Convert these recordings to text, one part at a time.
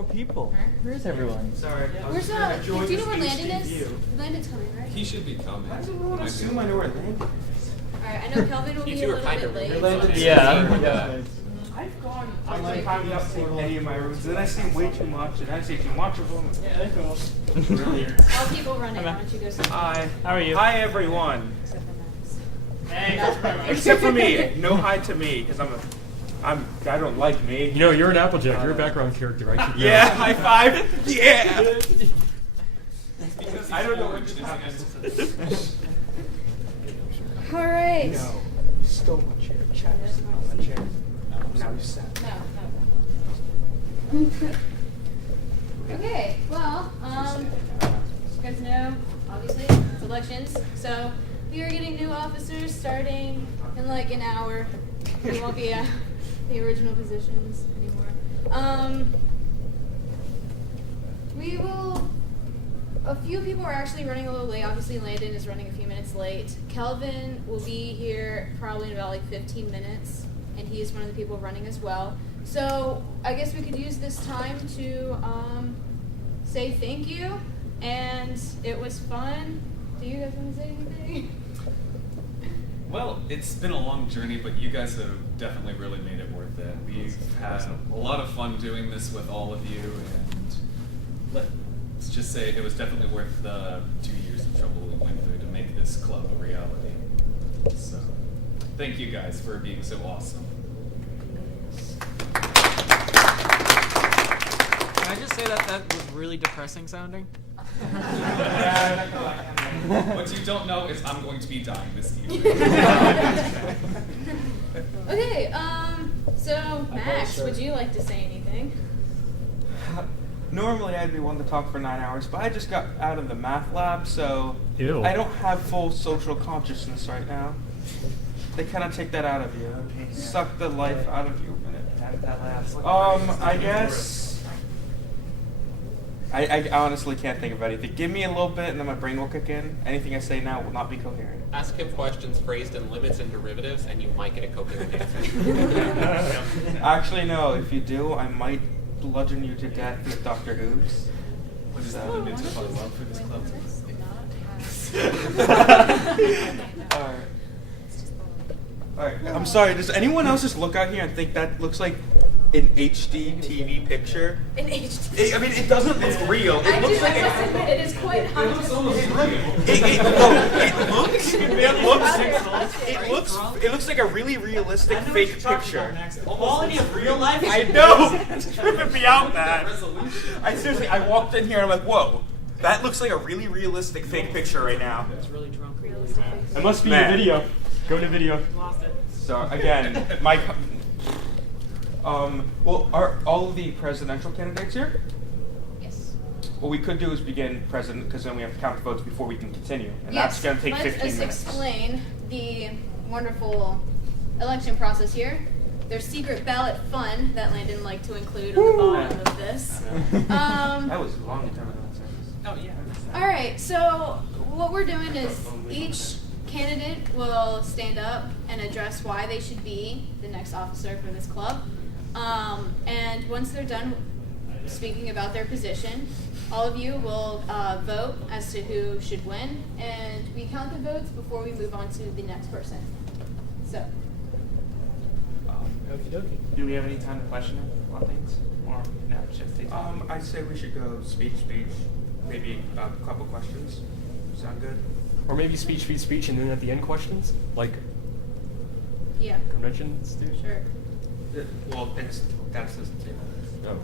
more people. Where's everyone? Sorry. Where's do you know where Landon is? Landon's coming, right? He should be coming. Why does everyone assume I know where Landon is? Alright, I know Kelvin will be a little bit late. Yeah. I've gone like time without seeing any of my rooms, and then I see way too much, and I see too much of them. Yeah, that's cool. Brilliant. I'll keep running. Why don't you go see? Hi. How are you? Hi, everyone. Except for Max. Thanks. Except for me. No hi to me, because I don't like me. You know, you're an Applejack. You're a background character. I should know. Yeah, high five. Yeah. I don't know what just happened. All right. No, you stole my chair. Chad, you stole my chair. Now you sat. No. Okay. Well, you guys know, obviously, it's elections, so we are getting new officers starting in like an hour. We won't be the original positions anymore. We will. A few people are actually running a little late. Obviously, Landon is running a few minutes late. Kelvin will be here probably in about like 15 minutes, and he's one of the people running as well. So I guess we could use this time to say thank you, and it was fun. Do you guys want to say anything? Well, it's been a long journey, but you guys have definitely really made it worth it. We've had a lot of fun doing this with all of you, and let's just say it was definitely worth the 2 years of trouble we went through to make this club a reality. So, thank you guys for being so awesome. Can I just say that was really depressing sounding? What you don't know is I'm going to be dying this evening. Okay, so Max, would you like to say anything? Normally I'd be one to talk for 9 hours, but I just got out of the math lab, so Ew. I don't have full social consciousness right now. They kind of take that out of you, suck the life out of you. I guess I honestly can't think of anything. Give me a little bit, and then my brain will kick in. Anything I say now will not be coherent. Ask him questions phrased in limits and derivatives, and you might get a coherent answer. Actually, no. If you do, I might bludgeon you to death with Dr. Hooves. What is the limits of our love for this club? Alright, I'm sorry, does anyone else just look out here and think that looks like an HD TV picture? An HD. I mean, it doesn't look real. It looks like it is quite hard. It looks like a really realistic fake picture. Quality of real life. I know! It's tripping me out, man. I walked in here and I'm like, whoa, that looks like a really realistic fake picture right now. It's really drunk. It must be Man. a video. Go to video. Lost it. So again, well, are all of the presidential candidates here? Yes. What we could do is begin president, because then we have to count the votes before we can continue, and Yes. that's going to take Let 15 us minutes. explain the wonderful election process here. There's secret ballot fun that Landon liked to include on the bottom of this. That was a long time ago. Oh, yeah. All right, so what we're doing is each candidate will stand up and address why they should be the next officer for this club. And once they're done speaking about their position, all of you will vote as to who should win, and we count the votes before we move on to the next person. So, Okie dokie. Do we have any time to question him on things? Or no, it's just they talk? I'd say we should go speech, maybe a couple questions. Sound good? Or maybe speech, and then at the end questions? Like yeah, conventions do? sure. Well, that's the table. Oh.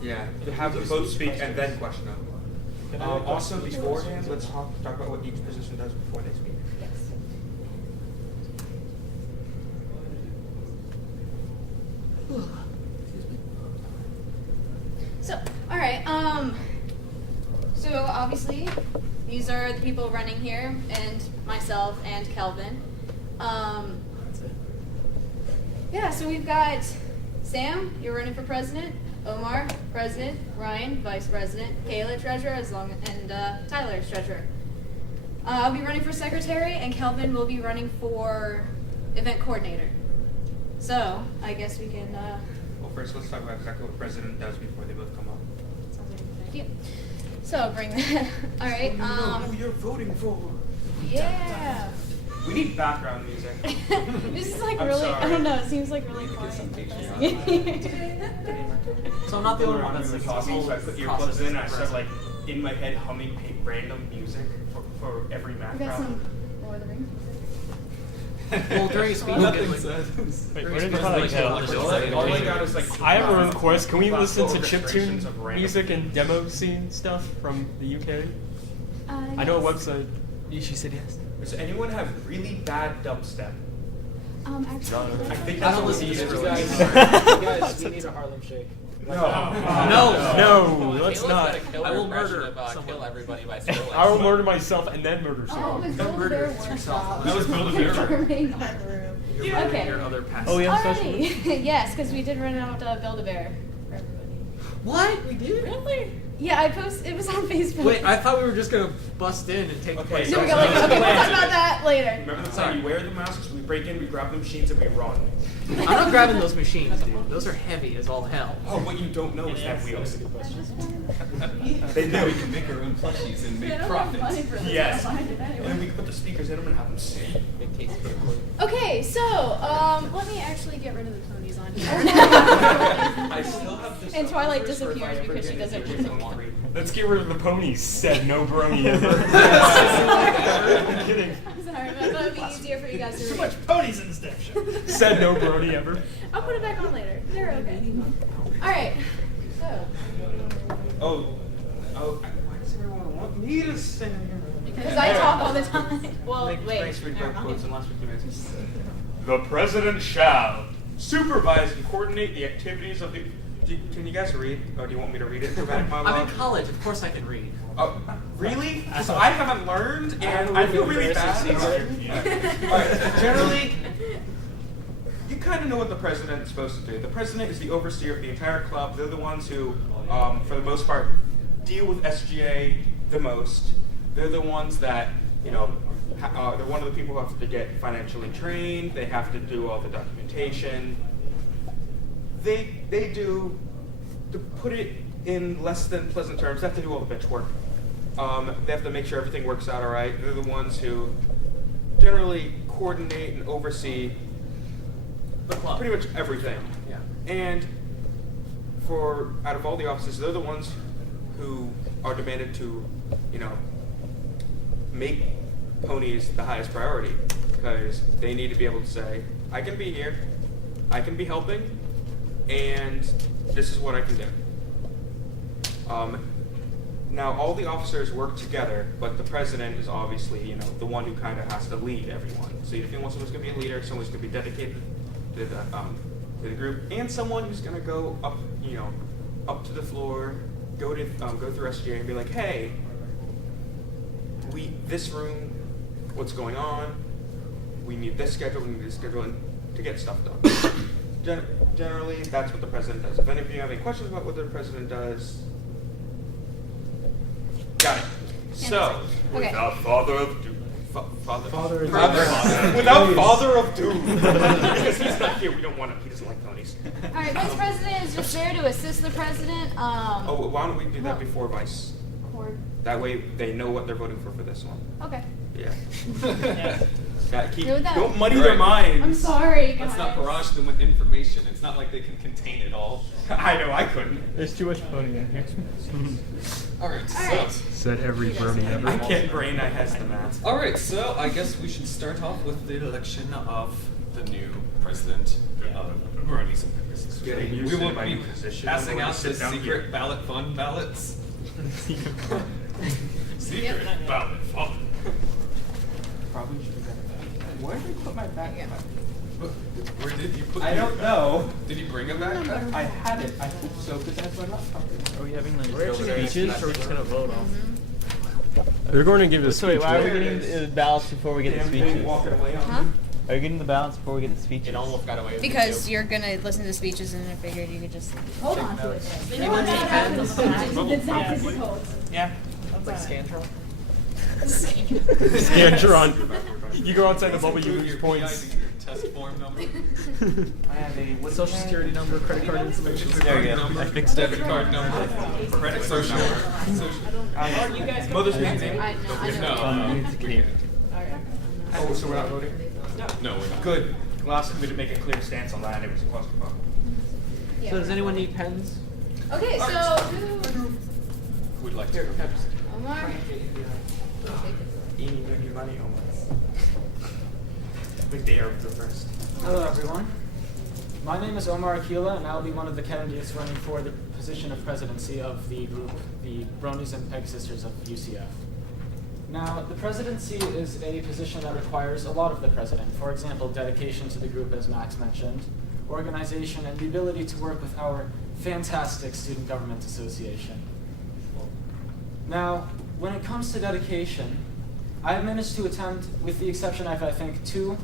Yeah, to have the both speak and then question them. Also, beforehand, let's talk about what each position does before they speak. Yes. So, all right. So obviously, these are the people running here, and myself and Kelvin. Yeah. So we've got Sam. You're running for president. Omar, president. Ryan, vice president. Kayla, treasurer, and Tyler's treasurer. I'll be running for secretary, and Kelvin will be running for event coordinator. So I guess we can. Well, first. Let's talk about exactly what the president does before they both come up. Sounds like a good idea. So bring that. All right. who you're voting for. Yeah. We need background music. This is like I'm really. sorry. I don't know. It seems like really quiet. So I'm not the only one that's we like were talking, so I put earplugs in and I started like impressive. in my head humming random music for every We got background. some Lord of the Rings. Well, during speech, you Nothing get, like, says. Wait, during where did speech, the like, tell? All I got is like. I have a request. Can we listen to illustrations chiptune of random music and demo scene stuff from the UK? I know a website. she said yes. Does anyone have really bad dubstep? Actually, I think I that's don't what listen we to need. this really. Guys, we need a Harlem Shake. No. No, let's Caleb's not. got a killer I will impression murder of, someone. kill everybody by Skrillex. I will murder myself and then murder Oh, it someone. was Don't murder Build-A-Bear yourself. Workshop. That was Build-A-Bear. Confirming our room. You're murdering Okay. your other past. Oh, yeah. Alrighty. Yes, because we did run out Build-A-Bear for everybody. What? We did? Really? Yeah, I posted. It was on Facebook. Wait, I thought we were just gonna bust in and take the place. So we got like, okay, we'll talk about that later. Remember the time you wear the masks, we break in, we grab the machines, and we run. I'm not grabbing those machines, dude. Those are heavy as all hell. Oh, what you don't know is that wheels. They do. We can make our own plushies and make profits. Yes. And then we can put the speakers in them and have them sing. It tastes good. Okay, so let me actually get rid of the ponies on here. I still have this. And Twilight disappears because she doesn't really want. Let's get rid of the ponies, said no brony ever. I'm kidding. I'm sorry, but I thought it'd be easier for you guys to read. ponies in this damn show. Said no brony ever. I'll put it back on later. They're okay. All right. So, Oh, why does everyone want me to sing? because I talk all the time. Well, wait. Thanks for never quotes mind. unless we do it. The president shall supervise and coordinate the activities of the. Can you guys read? Or do you want me to read it? Dramatic I'm monologue? in college. Of course I can read. Oh, really? So I haven't learned, and I feel really bad. Alright, generally, you kind of know what the president is supposed to do. The president is the overseer of the entire club. They're the ones who, for the most part, deal with SGA the most. They're the ones that, they're one of the people who have to get financially trained. They have to do all the documentation. They do, to put it in less than pleasant terms, they have to do all the bitch work. They have to make sure everything works out all right. They're the ones who generally coordinate and oversee The club. pretty much everything. Yeah. And out of all the offices, they're the ones who are demanded to, make ponies the highest priority, because they need to be able to say, I can be here, I can be helping, and this is what I can do. Now, all the officers work together, but the president is obviously, the one who kind of has to lead everyone. So if you want someone's going to be a leader, someone's going to be dedicated to the group, and someone who's going to go up, up to the floor, go through SGA and be like, hey, this room, what's going on? We need this schedule, we need this schedule, and to get stuff done. Generally, that's what the president does. If any of you have any questions about what the president does, got it. So, Okay. without father of doom, Father without father of doom, because he's not here, we don't want him. He doesn't like ponies. All right, vice president is just there to assist the president. Oh, why don't we do that before vice? Or- That way, they know what they're voting for this one. Okay. Yeah. Go with that. Don't muddy Right. their minds. I'm sorry, guys. Let's not barrage them with information. It's not like they can contain it all. I know, I couldn't. There's too much pony in here. All right. All right. Said every brony ever. I can't brain, I has the math. All right. So I guess we should start off with the election of the new president of Bronies and Pegasisters. Getting used We to will my be new position. passing I'm going out to the sit down secret here. ballot fund ballots. Secret Yep. ballot fund. Probably should do that. Where did I put my backpack? Where did you put? I don't know. Did you bring a backpack? I had it. I hope so, because that's my laptop. Are we having like speeches, or are we just gonna vote on? They're going to give us. So wait, why are we There it getting is. the ballots before we get the Damn thing speeches? walking away on Huh? me. Are you getting the ballots before we get the speeches? It almost got away with me, Because too. you're gonna listen to the speeches, and I figured you could just hold on to it. You want to Yeah. Sounds like Scantron. Scantron. You go outside the bubble, you lose points. test form number. I have a what Social security number, credit card information. There we go. Number, I fixed debit it. card number, credit card number. you guys Mother's Day name? I know. Oh, so we're not voting? No, we're not. Good. Last time we didn't make a clear stance on that. It was a clusterfuck. Yeah. So does anyone need pens? Okay, so who? Would like to. Omar. Eating your money almost. Big day over first. Hello, everyone. My name is Omar Akila, and I'll be one of the candidates running for the position of presidency of the group, the Bronies and Pegasisters of UCF. Now, the presidency is a position that requires a lot of the president. For example, dedication to the group, as Max mentioned, organization, and the ability to work with our fantastic Student Government Association. Now, when it comes to dedication, I've managed to attend, with the exception of, I think, 2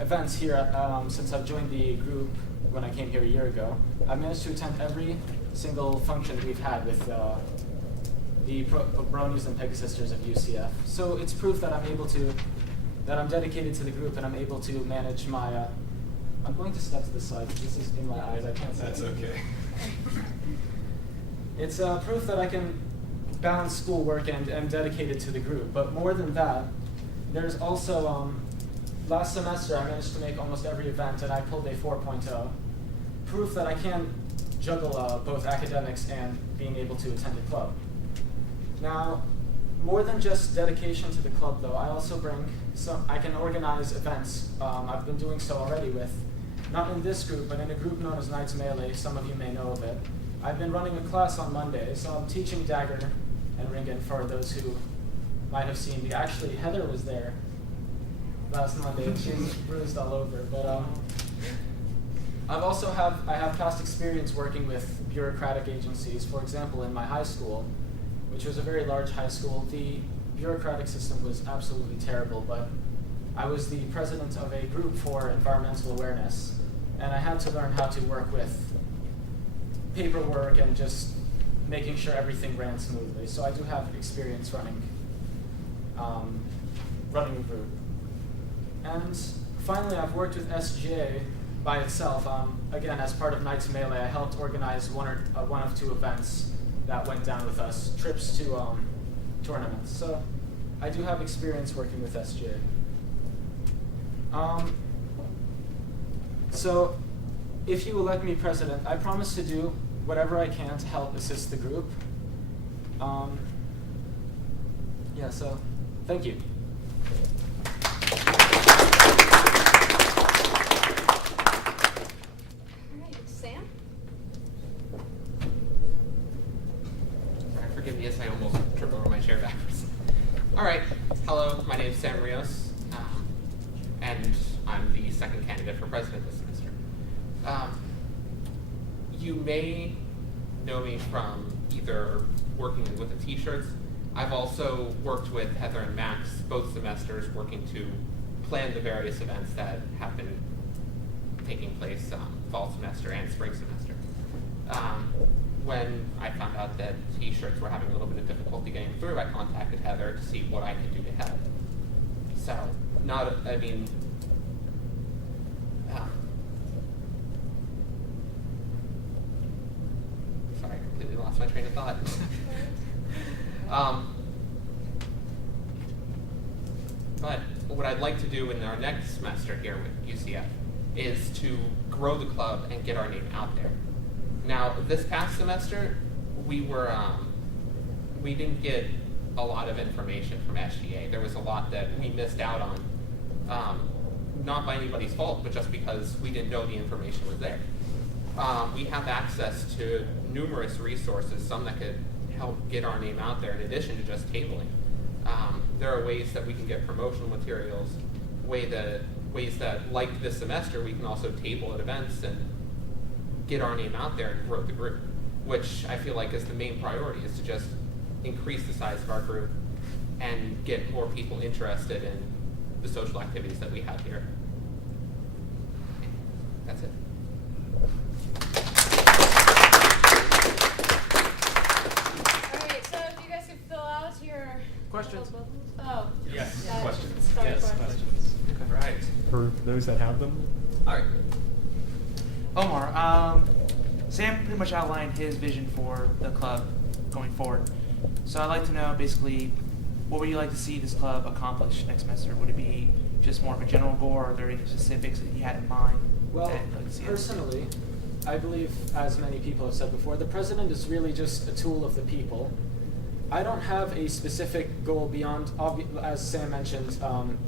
events here since I've joined the group when I came here a year ago. I've managed to attend every single function we've had with the Bronies and Pegasisters of UCF. So it's proof that I'm dedicated to the group and I'm able to manage my, I'm going to step to the side. This is in my eyes, I can't see. That's okay. It's proof that I can balance schoolwork and am dedicated to the group. But more than that, there's also, last semester I managed to make almost every event and I pulled a 4.0. Proof that I can juggle both academics and being able to attend a club. Now, more than just dedication to the club though, I also bring I can organize events. I've been doing so already with, not in this group, but in a group known as Knights Melee. Some of you may know of it. I've been running a class on Mondays, so I'm teaching Dagger and Ringen for those who might have seen me. Actually, Heather was there last Monday and she was bruised all over. But I have past experience working with bureaucratic agencies. For example, in my high school, which was a very large high school, the bureaucratic system was absolutely terrible, but I was the president of a group for environmental awareness, and I had to learn how to work with paperwork and just making sure everything ran smoothly. So I do have experience running a group. And finally, I've worked with SGA by itself. Again, as part of Knights Melee, I helped organize one of 2 events that went down with us, trips to tournaments. So I do have experience working with SGA. So if you elect me president, I promise to do whatever I can to help assist the group. Yeah, so thank you. Sam? Sorry, forgive me as I almost trip over my chair backwards. All right, hello, my name is Sam Rios, and I'm the second candidate for president this semester. You may know me from either working with the t-shirts. I've also worked with Heather and Max both semesters working to plan the various events that have been taking place fall semester and spring semester. When I found out that t-shirts were having a little bit of difficulty getting through, I contacted Heather to see what I could do to help. So, sorry, I completely lost my train of thought. But what I'd like to do in our next semester here with UCF is to grow the club and get our name out there. Now, this past semester, we didn't get a lot of information from SGA. There was a lot that we missed out on, not by anybody's fault, but just because we didn't know the information was there. We have access to numerous resources, some that could help get our name out there in addition to just tabling. There are ways that we can get promotional materials, ways that, like this semester, we can also table at events and get our name out there and grow the group, which I feel like is the main priority, is to just increase the size of our group and get more people interested in the social activities that we have here. That's it. Alright, so if you guys could fill out your Questions? Oh. Yes, got it. questions. Sorry, Yes, questions. questions. Right. For those those that have them. All right. Omar, Sam pretty much outlined his vision for the club going forward. So I'd like to know basically, what would you like to see this club accomplish next semester? Would it be just more of a general goal, or are there any specifics that you had in mind? Well, that you'd like to see us- personally, I believe, as many people have said before, the president is really just a tool of the people. I don't have a specific goal beyond, as Sam mentioned,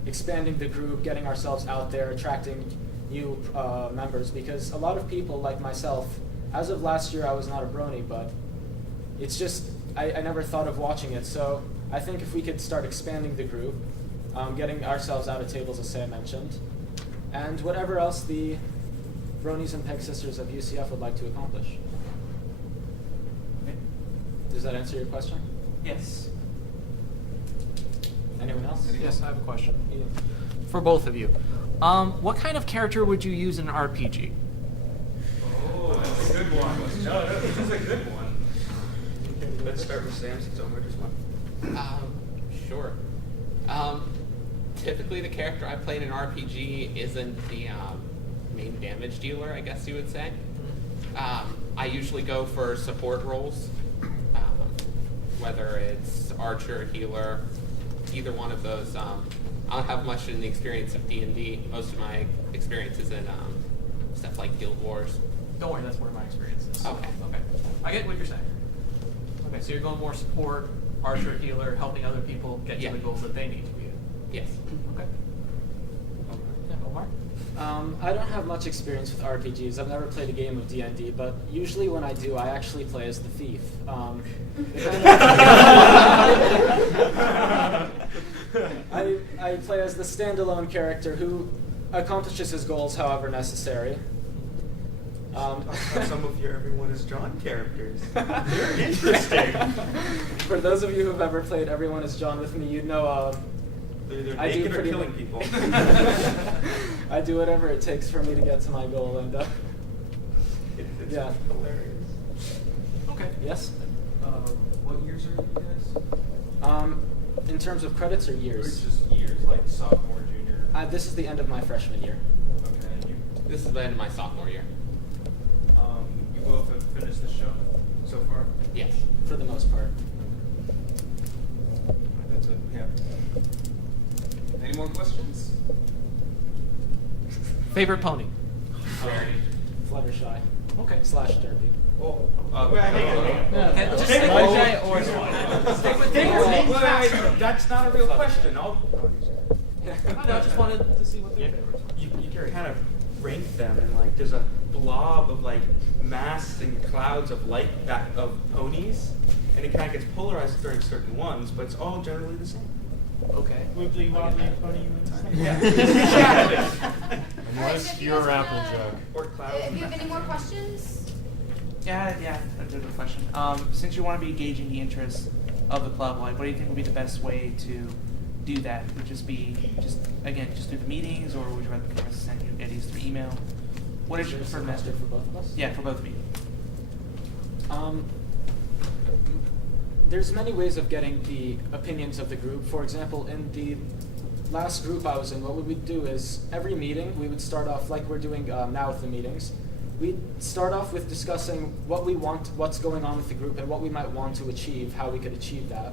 expanding the group, getting ourselves out there, attracting new members, because a lot of people, like myself, as of last year I was not a Brony, but it's just, I never thought of watching it, so I think if we could start expanding the group, getting ourselves out of tables, as Sam mentioned, and whatever else the Bronies and Pegasisters of UCF would like to accomplish. Okay. Does that answer your question? Yes. Anyone else? Yes, I have a question Ian. for both of you. What kind of character would you use in an RPG? Oh, that's a good one. No, that's a good one. Let's start with Sam since Omar just won. Sure. Typically, the character I play in an RPG isn't the main damage dealer, I guess you would say. I usually go for support roles, whether it's archer, healer, either one of those. I don't have much in the experience of D&D. Most of my experience is in stuff like Guild Wars. Don't worry, that's where my experience is. Okay. Okay. I get what you're saying. Okay, so you're going more support, archer, healer, helping other people get Yeah. to the goals that they need to be in. Yes. Okay. Yeah, Omar? I don't have much experience with RPGs. I've never played a game of D&D, but usually when I do, I actually play as the thief. I play as the standalone character who accomplishes his goals however necessary. Some of your Everyone is John characters. They're interesting. For those of you who have ever played Everyone is John with me, you'd know They're I do naked or pretty killing mu- people. I do whatever it takes for me to get to my goal, and It's yeah. hilarious. Okay. Yes? What years are you guys? In terms of credits or Or years? just years, like sophomore, junior? This is the end of my freshman year. Okay, and you, This is the end of my sophomore year. you both have finished the show so far? Yes. For the most part. That's it. Yeah. Any more questions? Favorite pony? Fluttershy. Okay. / Derpy. Oh, hang on. Okay, just Take say a one vote. day or one. Take your name fast. That's not a real question. I just wanted to see what their favorites were. You kind of rank them, and like there's a blob of like mass and clouds of light of ponies, and it kind of gets polarized during certain ones, but it's all generally the same. Okay. Wibbly wobbly pony. Yeah, exactly. Alright, Unless so if you you're guys Applejack. Or clouds. If you have any more questions? Yeah, that's a good question. Since you want to be engaging the interests of the club, like, what do you think would be the best way to do that? Would it just be just through the meetings, or would you rather for us to send you ideas through email? What is your preferred semester method? for both of us? Yeah, for both of you. There's many ways of getting the opinions of the group. For example, in the last group I was in, what we would do is every meeting we would start off like we're doing now with the meetings. We'd start off with discussing what we want, what's going on with the group, and what we might want to achieve, how we could achieve that.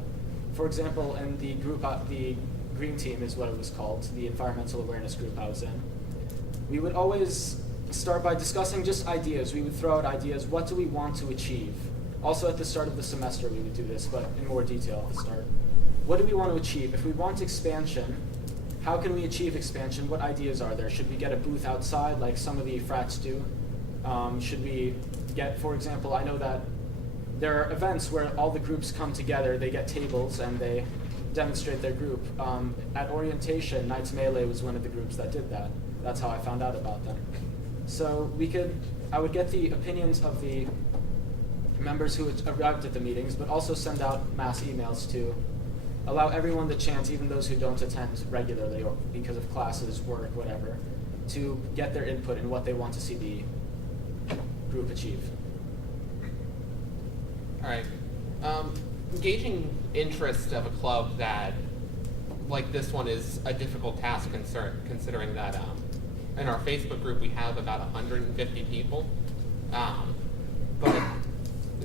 For example, in the group, the Green Team is what it was called, the environmental awareness group I was in. We would always start by discussing just ideas. We would throw out ideas. What do we want to achieve? Also at the start of the semester we would do this, but in more detail at the start. What do we want to achieve? If we want expansion, how can we achieve expansion? What ideas are there? Should we get a booth outside like some of the frats do? Should we get, for example, I know that there are events where all the groups come together, they get tables and they demonstrate their group. At orientation, Knights Melee was one of the groups that did that. That's how I found out about them. So I would get the opinions of the members who arrived at the meetings, but also send out mass emails to allow everyone the chance, even those who don't attend regularly or because of classes, work, whatever, to get their input in what they want to see the group achieve. All right. Engaging interest of a club that, like this one, is a difficult task considering that in our Facebook group we have about 150 people, but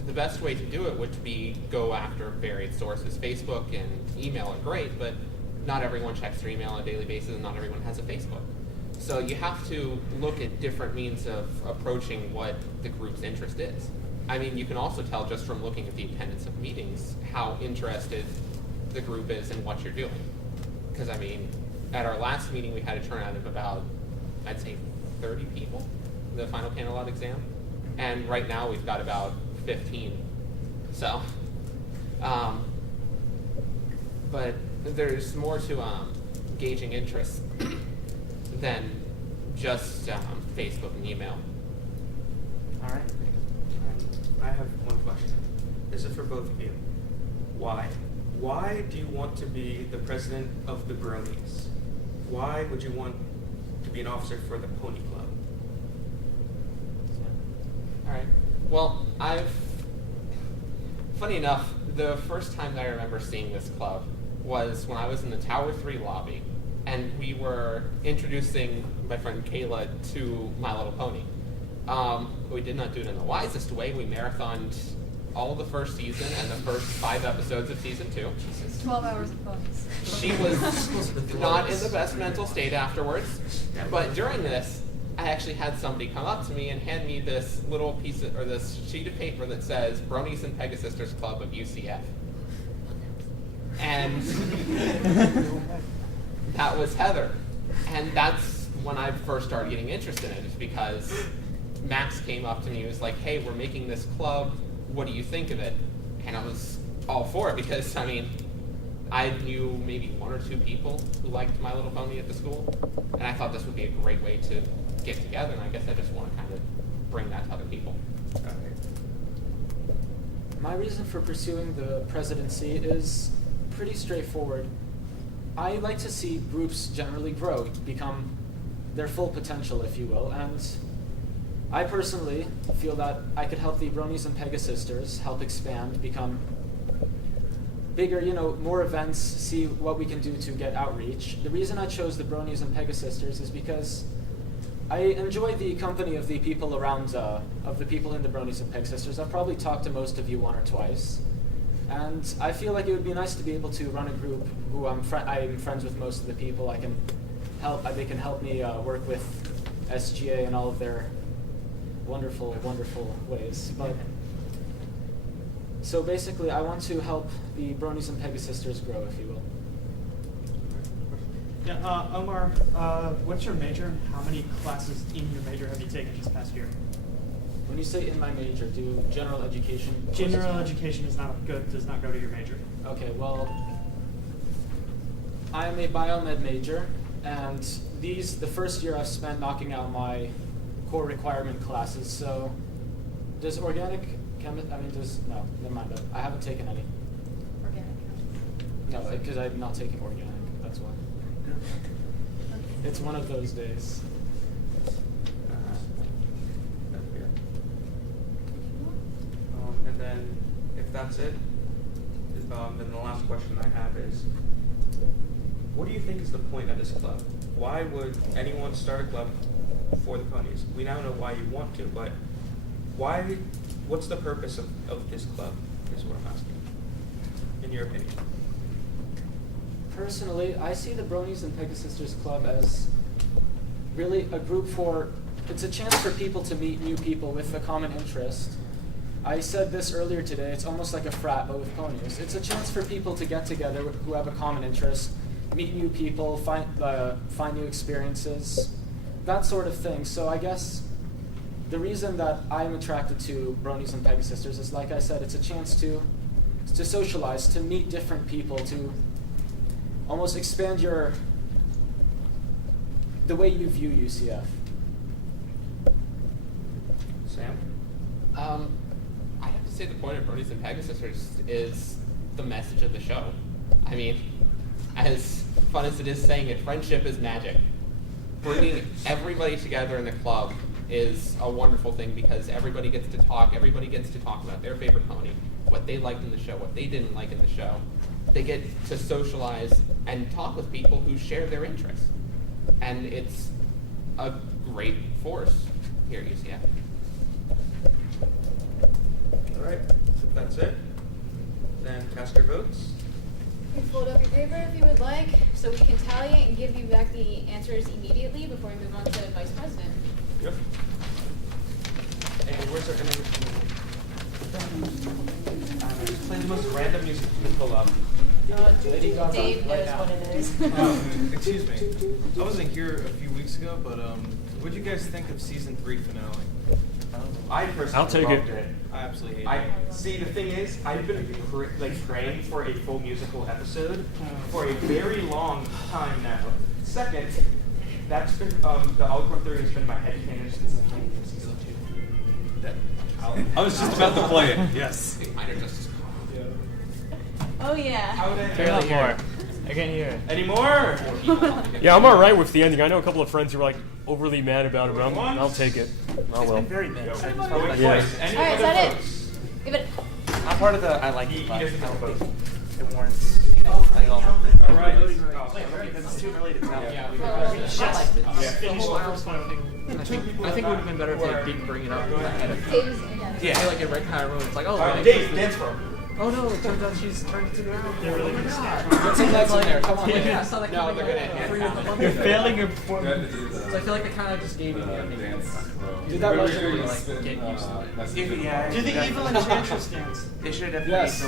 the best way to do it would be go after varied sources. Facebook and email are great, but not everyone checks their email on a daily basis, and not everyone has a Facebook. So you have to look at different means of approaching what the group's interest is. I mean, you can also tell just from looking at the attendance of meetings how interested the group is in what you're doing. Because, I mean, at our last meeting we had a turnout of about, I'd say, 30 people, the final candidate exam. And right now we've got about 15. So, but there's more to gauging interest than just Facebook and email. All right. I have one question. This is for both of you. Why? Why do you want to be the president of the Bronies? Why would you want to be an officer for the Pony Club? All right. Well, funny enough, the first time that I remember seeing this club was when I was in the Tower 3 lobby, and we were introducing my friend Kayla to My Little Pony. We did not do it in the wisest way. We marathoned all of the first season and the first 5 episodes of season 2. 12 hours of ponies. She was not in the best mental state afterwards, but during this, I actually had somebody come up to me and hand me this little piece of, or this sheet of paper that says Bronies and Pegasisters Club of UCF. And that was Heather. And that's when I first started getting interested in it, is because Max came up to me and was like, hey, we're making this club, what do you think of it? And I was all for it because, I mean, I knew maybe 1 or 2 people who liked My Little Pony at the school, and I thought this would be a great way to get together, and I guess I just want to kind of bring that to other people. Okay. My reason for pursuing the presidency is pretty straightforward. I like to see groups generally grow, become their full potential, if you will, and I personally feel that I could help the Bronies and Pegasisters help expand, become bigger, more events, see what we can do to get outreach. The reason I chose the Bronies and Pegasisters is because I enjoy the company of the people around, of the people in the Bronies and Pegasisters. I've probably talked to most of you 1 or twice. And I feel like it would be nice to be able to run a group who I'm friends with most of the people. I can help. They can help me work with SGA and all of their wonderful, wonderful ways. But so basically, I want to help the Bronies and Pegasisters grow, if you will. Yeah, Omar, what's your major and how many classes in your major have you taken this past year? When you say in my major, do general education? General education does not go to your major. Okay, well, I'm a biomed major, and the first year I've spent knocking out my core requirement classes. So, does organic chemistry? No, never mind. I haven't taken any. Organic. No, because I'm not taking organic. That's why. It's one of those days. And then, if that's it, then the last question I have is, what do you think is the point of this club? Why would anyone start a club for the ponies? We now know why you want to, but why? What's the purpose of this club, is what I'm asking, in your opinion? Personally, I see the Bronies and Pegasisters Club as really a group it's a chance for people to meet new people with a common interest. I said this earlier today, it's almost like a frat, but with ponies. It's a chance for people to get together who have a common interest, meet new people, find new experiences, that sort of thing. So I guess the reason that I'm attracted to Bronies and Pegasisters is, like I said, it's a chance to socialize, to meet different people, to almost expand the way you view UCF. Sam? I have to say the point of Bronies and Pegasisters is the message of the show. I mean, as fun as it is saying it, friendship is magic. Bringing everybody together in the club is a wonderful thing because everybody gets to talk about their favorite pony, what they liked in the show, what they didn't like in the show. They get to socialize and talk with people who share their interests. And it's a great force here at UCF. All right. So if that's it, then cast your votes. You fold up your paper if you would like, so we can tally it and give you back the answers immediately before we move on to Vice President. Yep. And where's our enemy? Just play the most random music you can pull up. Dave knows what it is. Excuse me. I wasn't here a few weeks ago, but what do you guys think of season 3 finale? I personally I'll take loved it. I absolutely hate I it. see. The thing is, I've been praying for a full musical episode for a very long time now. Second, that's been the Alcorn theory has been my headcanon since the beginning of season 2. I was just about to play it. Yes. Minor justice. Oh yeah. How would Barely more. I can't hear it. Any more? Yeah, I'm alright with the ending. I know a couple of friends who were like overly mad about it, but I'll take it. Oh It's well. been very mixed. I just Oh, feel wait, Yeah. twice. Any Alright, is other that it? votes? Give it. I'm part of the I like He it, but doesn't I have don't a think vote. it warrants like all the All right. because it's too early to tell. Yeah, we Well, just yeah. like the Finish whole the Ireland first thing. I think it would have been better if they didn't bring it up ahead of time. Dave's, Yeah. I feel like it right kind of ruined. It's like, oh, All right, like, Dave, dance for him. oh no, it turns out she's turned to the ground. They're really gonna snap. Get some legs in there. Come on. Yeah. Yeah, I saw that No, coming they're like gonna 3 or 4 months You're ago. failing your performance. So I feel like they kind of just gave you the ending. Did that Really, legendary like, get used to it. Yeah, Do the evil enchantress dance. They should have definitely Yes.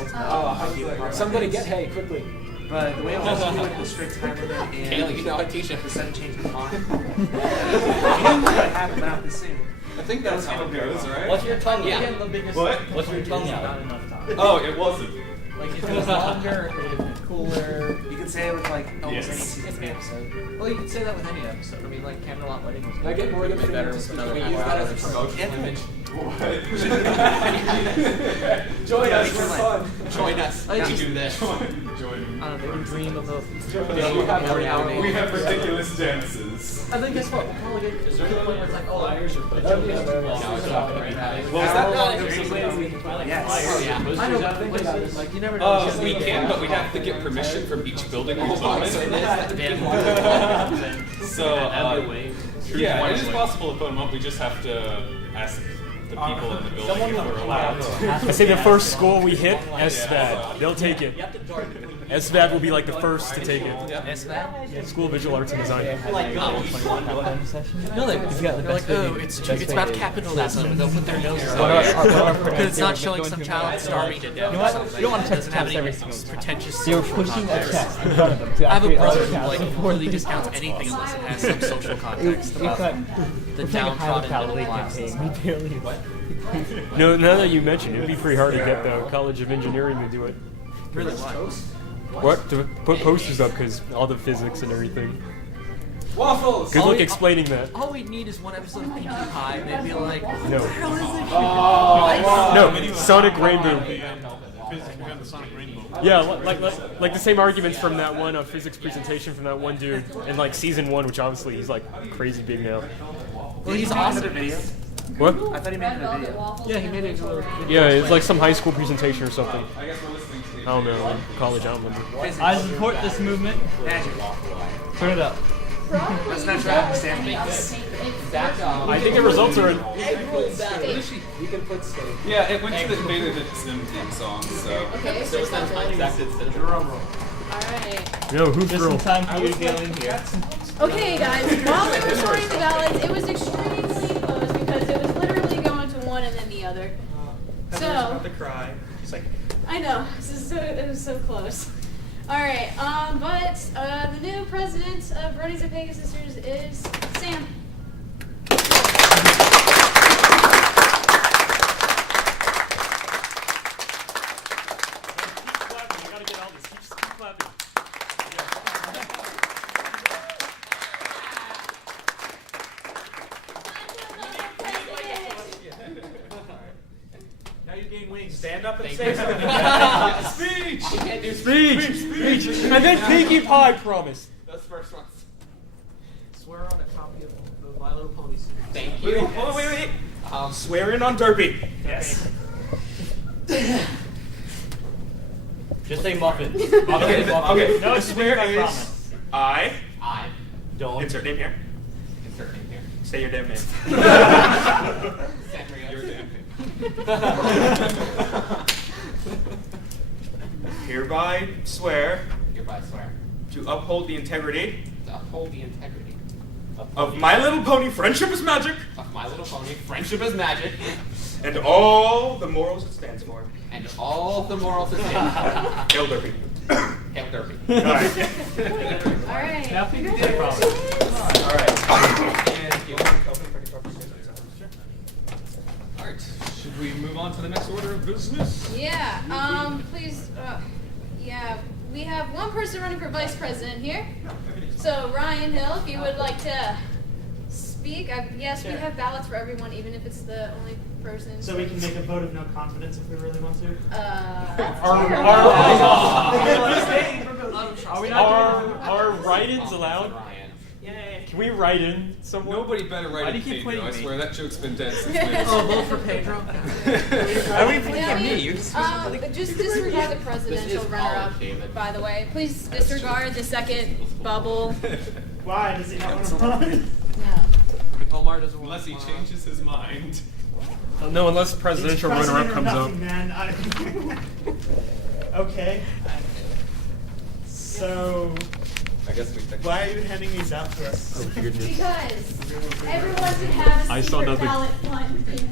built Somebody get hay quickly. But the way it was to do it with strict time limit Kaylee, and you know how to teach it. the sudden change of font. You knew what would happen, but not this soon. I think that's how it goes, right? What's your tongue Yeah. out? Again, the biggest What? What's your tongue not out? enough time. Oh, it wasn't. Like if it was longer, it would have been cooler. You could say it with like almost any Yes. season 3 episode. Well, you could say that with any episode. I mean, like Camelot Wedding was Can I get more would have been than better to with speak? another We half use that hour. as a promotional image. Join us, we're fun. Join us. I We just- do this. I don't know, they would dream of the Every hour. We have ridiculous dances. And then guess what? We'll probably get to the point where it's like, oh, Flyers or the pictures? joke is Yeah, well, yeah. it's not gonna be bad. Well, is that Oh, not there's some ways we can play Yes. Oh, yeah. I know, but places, like, you never know. We can, but we have to get permission from each building we vote in. So, yeah, it is possible to put them up. We just have to ask the people in the building if we're allowed. I say the first score we hit, SVAD. They'll take it. SVAD will be like the first to take it. SVAD? School of Visual Arts and Design. No, they're like, oh, it's about capitalism. They'll put their noses on it because it's not showing some child starving to death. You know what? You don't want to touch Doesn't have tests any every single time. pretentious You're social pushing a context. chest in front of them to I have a activate brother other who like child. poorly discounts anything unless it has some social context It's about like the we're playing a pilot downtrodden middle campaign. class. We barely. No, now that you mention it, it'd be pretty hard to get the College of Engineering to do it. Really what? What? To put posters up because all the physics and everything. Waffles! Good All luck we- explaining that. All we need is one episode of Pinkie Pie, and they'd be like, No. Oh, No, Sonic Rainbow. Yeah, like the same arguments from that one physics presentation from that one dude in like season 1, which obviously he's like crazy big now. well, he's Did he make awesome. another video? What? I thought he made another video. Yeah, he made it into a video. Yeah, it's like some high school presentation or something. I don't know, college, I don't remember. I support this movement. Magic. Turn it up. That's not traffic standing. I think the results are. You can put steak. Yeah, it went to the Benedict theme song, so. Okay, so it's not Alright. Alright. No, who's Just in time for you to get in here. Okay, guys, while we were sorting the ballots, it was extremely close because it was literally going to one and then the other. Heather's So, about to cry. She's like, I know, it was so close. Alright, but the new president of Bronies and Pegasisters is Sam. now you gain wings. Stand up and Thank say you. something. Speech! You can't do Speech! And then Pinkie Pie promise. Those first ones. Swear on a copy of the My Little Pony series. Thank Wait, you. wait. Swear in on Derpy. Yes. Just say muffin. Okay. No, The it's swear I is promise. I. I Don't. Insert name here. insert name here. Say your damn name. Your damn Hereby swear Hereby swear to uphold the integrity to uphold the integrity of My Little Pony Friendship is Magic of My Little Pony Friendship is Magic and all the morals it stands for. and all the morals it stands for. Hail Derpy. Hail Derpy. Alright. All right. Now people did it probably. Alright. Alright, should we move on to the next order of business? Yeah. Please. Yeah. We have one person running for vice president here. So Ryan Hill, if you would like to speak. Yes, we have ballots for everyone, even if it's the only person. So we can make a vote of no confidence if we really want to? Are write-ins allowed? Yay. Can we write in someone? Nobody better Why write do in you keep Pedro. I pointing swear me? that joke's been dead since Oh, vote for Pedro? I don't even think Yeah, you we- me. You just just disregard the presidential all runner-up, David. by the way. Please disregard the second bubble. Why? Does he not want to run? No. Omar doesn't want Unless he to changes his mind. No, unless presidential It's runner-up president or comes up. nothing, man. Okay. So, I guess we technically. why are you handing these out to us? Oh goodness. Because everyone should have a I saw secret nothing. ballot one paper.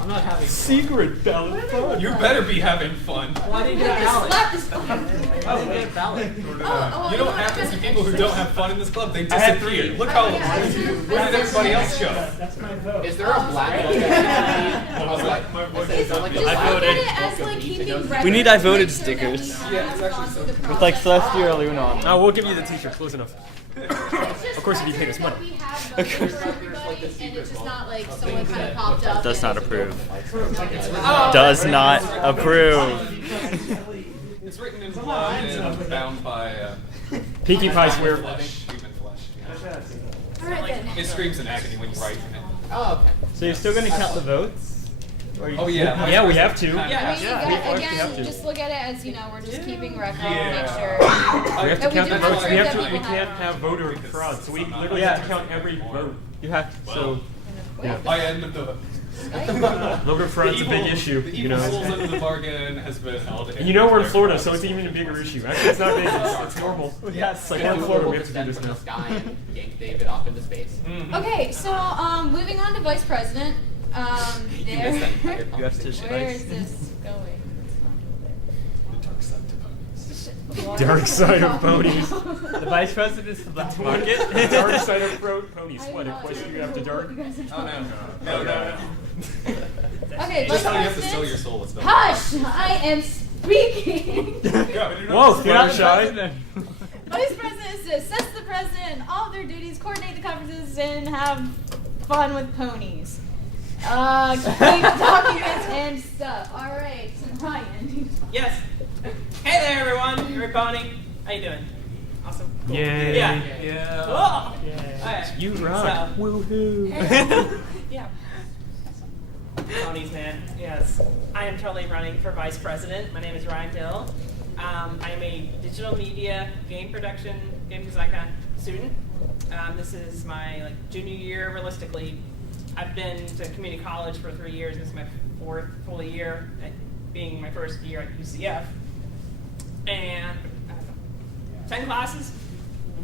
I'm not having Secret ballot fun. You better be having fun. Why didn't you Look, get a this ballot? left is fun. I didn't get a ballot. You know what happens to people who don't have fun in this club? They I had disappear. three. Look how Oh, yeah, it's true. where did everybody else go? That's my vote. Is there a black vote? It's just look at voted. it as like keeping record. We need I voted Make sure that we stickers. have Yeah, it's actually gone through the With like process. Celestial Luna on. No, we'll give you the t-shirts. Close enough. Of course, if you paid us money. We have voted for everybody, and it's just not like someone kind of popped up. Does and not approve. Oh. Does not approve. It's written in blood and bound by Pinkie Pie swear. flesh, human flesh. All right then. It screams in agony when you write in it. Oh, okay. So you're still gonna count the votes? Or you Oh yeah. Yeah, we have to. I mean, Yeah, we actually have again, to. just look at it as, you know, we're just keeping record, Yeah. make sure. We have to That we count do the votes. have We have that to. We people can't have- have voter fraud. So we literally Yeah. have to count every vote. You have So Yeah. I end the voter fraud's a big issue. The You evil souls know. under the bargain has been held. And you know we're in Florida, so it's even a bigger issue. Actually, it's not big. It's normal. Yes. It's like we're in Florida. We have to do this From now. the sky and yank David off into space. Okay, so moving on to vice president. There. missed that entire You have to Where is this going? Dark side of ponies. The vice president is the black market. Dark side of ponies. What? If what you after dark? Oh no. No. Okay, Just vice how you have to sell president. your soul. It's not. Hush! I am speaking. Whoa, you're not shy. Vice president is to assess the president and all of their duties, coordinate the conferences, and have fun with ponies. Keep documents and stuff. All right, Ryan. Yes. Hey there, everyone. Every pony. How you doing? Awesome. Cool. Yay. Yeah. Yeah. Oh. Yeah. Alright. You rock. So, Woohoo. yeah. Ponies, man. Yes. I am totally running for vice president. My name is Ryan Hill. I am a digital media, game production, game design kind of student. This is my junior year, realistically. I've been to community college for 3 years. This is my 4th full year, being my first year at UCF. And 10 classes,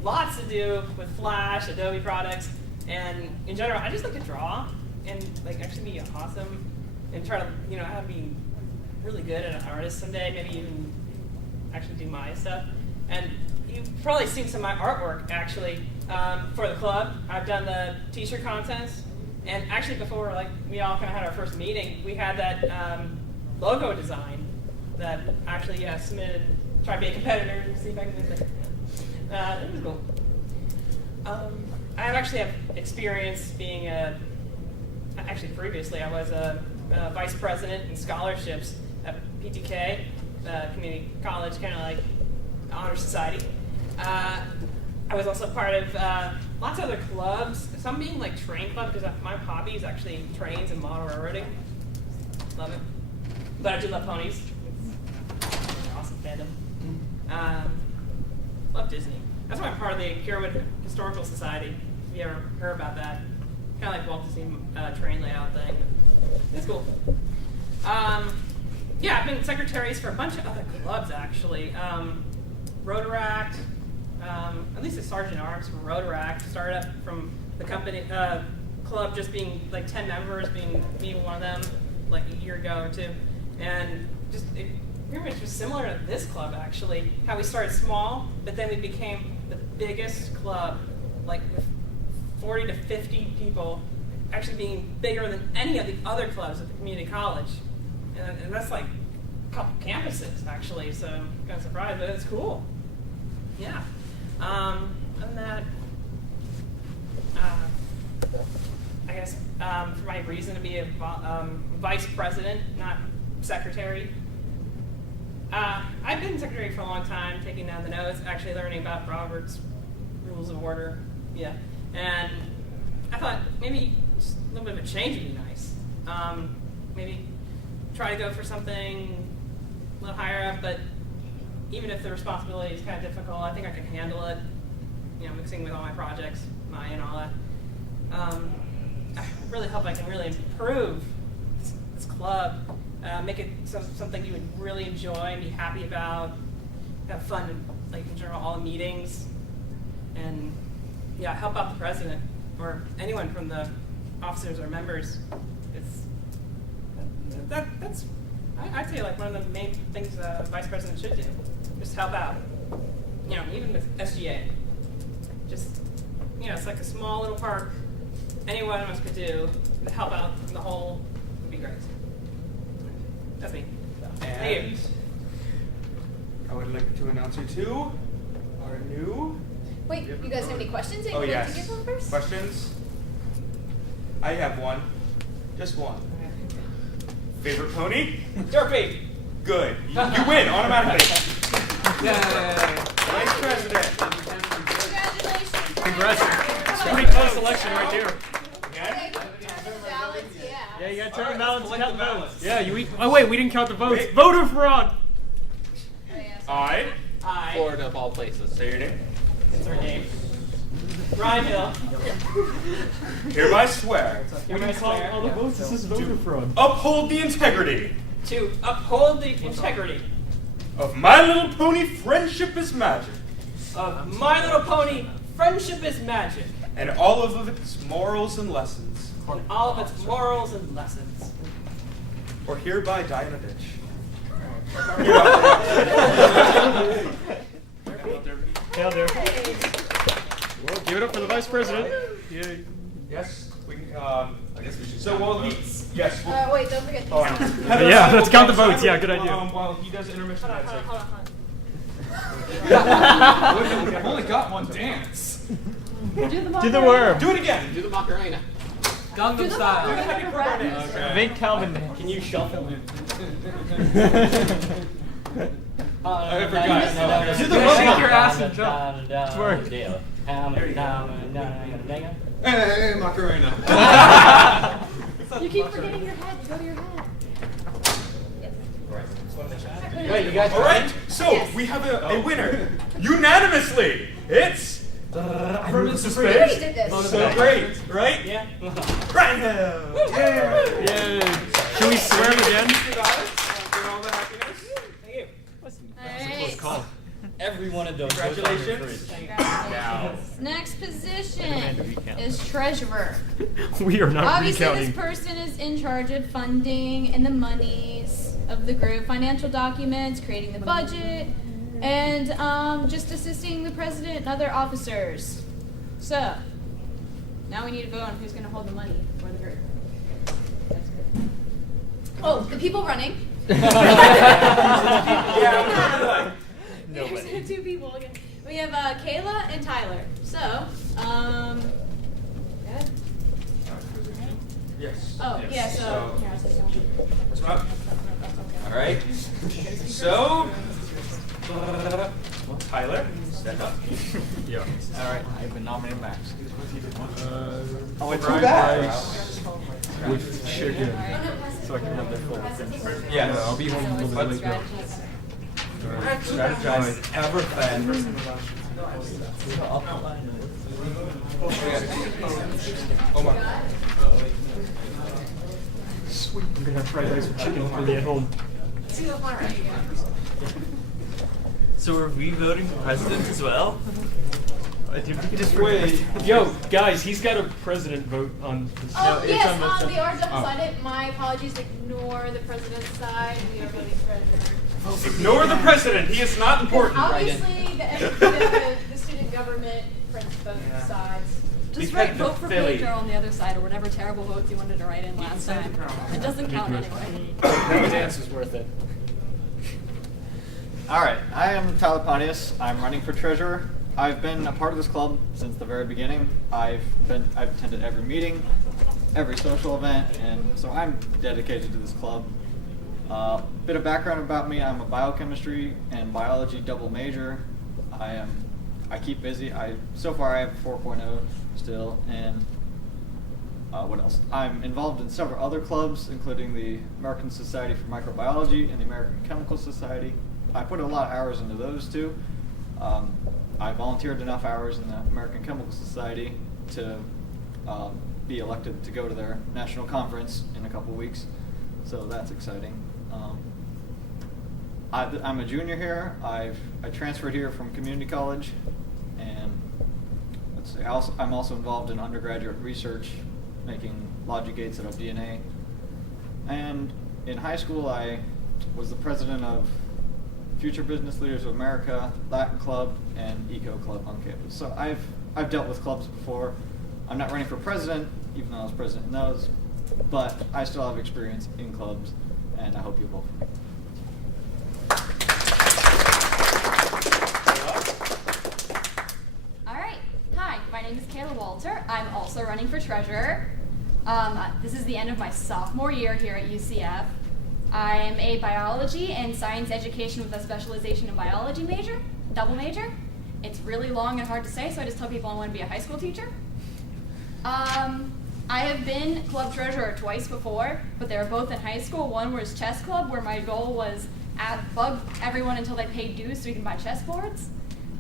lots to do with Flash, Adobe products, and in general, I just like to draw and actually be awesome and try to, how to be really good at an artist someday, maybe even actually do my stuff. And you've probably seen some of my artwork actually for the club. I've done the t-shirt contest, and actually before we all kind of had our first meeting, we had that logo design that actually submitted, try to be a competitor and see if I can do it. It was cool. I actually have experience being actually previously I was a vice president in scholarships at PTK, community college, kind of like honor society. I was also part of lots of other clubs, some being train club, because my hobby is actually trains and model railroading. Love it. But I do love ponies. Awesome fandom. Love Disney. That's why I'm part of the Kirwood Historical Society. If you ever heard about that. Kind of like Walt Disney train layout thing. It's cool. Yeah, I've been secretaries for a bunch of other clubs actually. Rotaract, at least a sergeant arms from Rotaract, started up from the company club just being like 10 members, being one of them like a year ago or two, and just it pretty much was similar to this club actually. How we started small, but then we became the biggest club, like with 40 to 50 people, actually being bigger than any of the other clubs at the community college. And that's like a couple campuses, actually, so I'm kind of surprised, but it's cool. Yeah. Other than that, I guess for my reason to be a vice president, not secretary, I've been secretary for a long time, taking down the notes, actually learning about Robert's Rules of Order. Yeah. And I thought maybe just a little bit of a change would be nice. Maybe try to go for something a little higher up, but even if the responsibility is kind of difficult, I think I can handle it, you know, mixing with all my projects, mine and all that. I really hope I can really improve this club, make it something you would really enjoy and be happy about, have fun, like in general, all the meetings, and yeah, help out the president or anyone from the officers or members. That's I'd say like one of the main things a vice president should do, just help out. You know, even with SGA, just you know, it's like a small little park. Any one of us could do to help out in the whole would be great. That's me. Thank you. I would like to announce you to our new. Wait, you guys have any questions? Oh Anyone yes. like to give one first? Questions? I have one. Just one. Favorite pony? Derpy. Good. You win automatically. Yay. Vice President. Congratulations. Congrats. It's a pretty close election right there. Okay. Yeah, you gotta turn the ballots and count the votes. Yeah, oh wait, we didn't count the votes. Voter fraud! I. Florida of all places. Say your name. It's our name. Ryan Hill. Hereby swear. We didn't call all the votes. This is voter fraud. Uphold the integrity. To uphold the integrity. Of My Little Pony Friendship is Magic. Of My Little Pony Friendship is Magic. And all of its morals and lessons. And all of its morals and lessons. Or hereby die in a ditch. Hail there. Well, give it up for the vice president. Yay. Yes, we can. I guess we should. So while he, yes. We'll, Wait, don't forget. oh, Yeah, let's count the votes. Yeah, good idea. While he does intermission, Hold that's on. We've only got one dance. Do the worm. Do it again. Do the Macarena. Gangnam Style. Do the happy crowbar dance. Okay. Make Calvin. Can you shuffle? I forgot. Do the Shake your ass and jump. Twerk. Hey, Macarena. You keep forgetting your head. Go to your head. Wait, you guys. All right. So we have a winner unanimously. It's We already did this. so great, right? Yeah. Ryan Hill. Yay. Should we swear him again? All the happiness. Thank you. Alright. Every one of those. Congratulations. Next position is treasurer. We are not Obviously, recounting. this person is in charge of funding and the monies of the group, financial documents, creating the budget, and just assisting the president and other officers. So, now we need to vote on who's going to hold the money for the group. That's good. Oh, the people running. Yeah. There's two people again. We have Kayla and Tyler. So, good. Yes. Oh, yeah, so. Here, I'll say something. What's up? All right. So, Tyler, stand up. Yeah. All right, I've been nominated Max. Oh, it's Fried bad. rice with chicken, so I can have their full attention. Yes. I'll be home a little bit later. Strategize everything. Sweet. I'm gonna have fried rice with chicken for me at home. So are we voting for president as well? Wait, yo, guys, he's got a president vote on this. Oh, yes, they are decided. My apologies, ignore the president's side. We are voting treasurer. Ignore the president. He is not important. Obviously, the student government prints both sides. Just vote for Pedro on the other side, or whatever terrible votes you wanted to write in last time. It doesn't count anyway. No dance is worth it. Alright, I am Tyler Pontius. I'm running for treasurer. I've been a part of this club since the very beginning. I've attended every meeting, every social event, and so I'm dedicated to this club. Bit of background about me: I'm a biochemistry and biology double major. I keep busy. So far I have 4.0 still, and what else? I'm involved in several other clubs, including the American Society for Microbiology and the American Chemical Society. I put a lot of hours into those two. I volunteered enough hours in the American Chemical Society to be elected to go to their national conference in a couple weeks, so that's exciting. I'm a junior here. I transferred here from community college, and let's see. I'm also involved in undergraduate research, making logic gates out of DNA. And in high school, I was the president of Future Business Leaders of America, Latin Club, and Eco Club on campus. So I've dealt with clubs before. I'm not running for president, even though I was president in those, but I still have experience in clubs, and I hope you vote for me. Alright, hi, my name is Kayla Walter. I'm also running for treasurer. This is the end of my sophomore year here at UCF. I am a biology and science education with a specialization in biology major, double major. It's really long and hard to say, so I just tell people I want to be a high school teacher. I have been club treasurer twice before, but they were both in high school. One was chess club, where my goal was bug everyone until they paid dues so we can buy chessboards.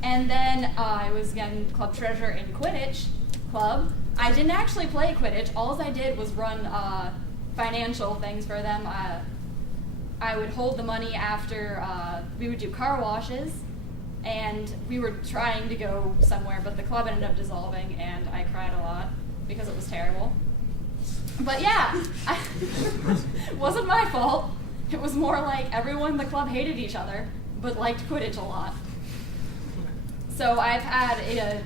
And then I was again club treasurer in Quidditch club. I didn't actually play Quidditch. All I did was run financial things for them. I would hold the money after we would do car washes, and we were trying to go somewhere, but the club ended up dissolving, and I cried a lot because it was terrible. But yeah, it wasn't my fault. It was more like everyone in the club hated each other, but liked Quidditch a lot. So I've had a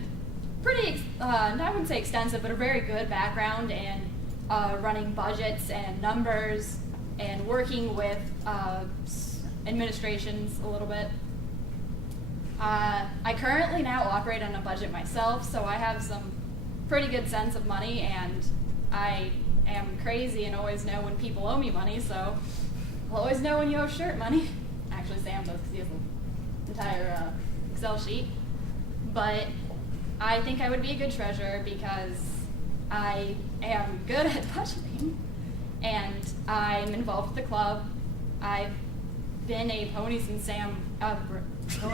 pretty, I wouldn't say extensive, but a very good background in running budgets and numbers, and working with administrations a little bit. I currently now operate on a budget myself, so I have some pretty good sense of money, and I am crazy and always know when people owe me money, so I'll always know when you owe shirt money. Actually, Sam does, because he has an entire Excel sheet. But I think I would be a good treasurer because I am good at budgeting, and I'm involved with the club. I've been a pony since Sam. I've been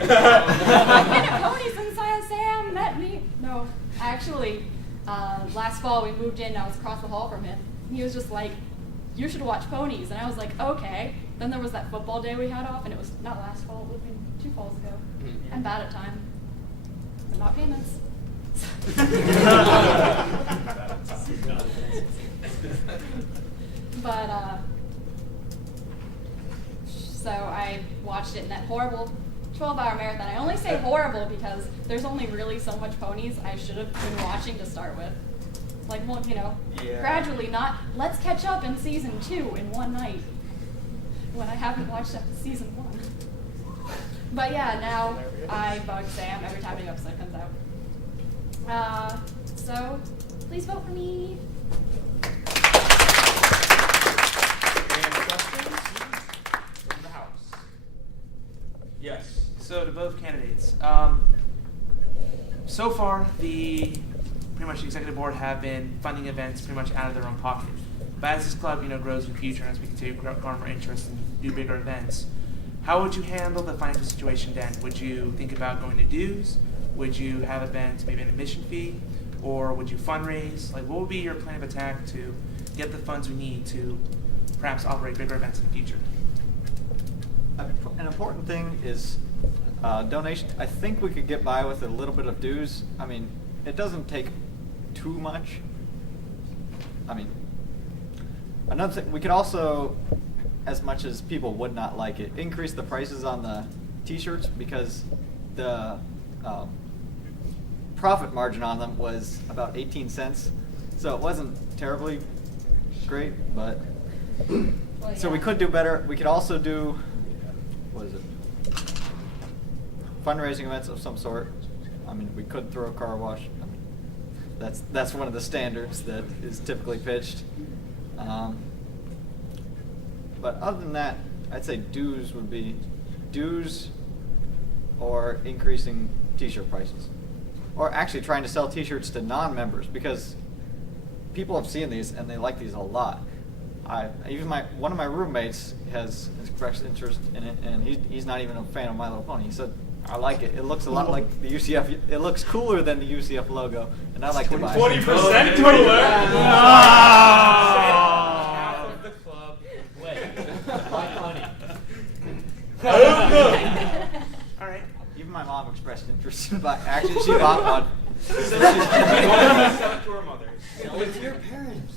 a pony since Sam met me. No, actually, last fall we moved in. I was across the hall from him. He was just like, "You should watch ponies," and I was like, "Okay." Then there was that football day we had off, and it was not last fall. It would have been 2 falls ago. I'm bad at time, but not payments. But so I watched it in that horrible 12-hour marathon. I only say horrible because there's only really so much ponies I should have been watching to start with. Like, well, you know, gradually, not let's catch up in season 2 in one night when I haven't watched up to season 1. But yeah, now I bug Sam every time a new episode comes out. So please vote for me. Any questions from the house? Yes. So to both candidates, so far pretty much the executive board have been funding events pretty much out of their own pocket. But as this club, grows in the future, and as we continue to garner interest and do bigger events, how would you handle the financial situation then? Would you think about going to dues, Would you have events, maybe an admission fee, or would you fundraise? Like, what would be your plan of attack to get the funds we need to perhaps operate bigger events in the future? An important thing is donation. I think we could get by with a little bit of dues. I mean, it doesn't take too much. I mean, another thing, we could also, as much as people would not like it, increase the prices on the t-shirts, because the profit margin on them was about 18 cents. So it wasn't terribly great, but so we could do better. We could also do, what is it? Fundraising events of some sort. I mean, we could throw a car wash. I mean, that's one of the standards that is typically pitched. But other than that, I'd say dues would be dues, or increasing t-shirt prices, or actually trying to sell t-shirts to non-members, because people have seen these and they like these a lot. Even one of my roommates has expressed interest in it, and he's not even a fan of My Little Pony. He said, I like it. It looks a lot like the UCF. It looks cooler than the UCF logo, and I like to buy it. 20% cooler. Half of the club. Wait. Like money. All right. Even my mom expressed interest in buying. Actually, she bought one. Sell it to her mother. Sell it to your parents.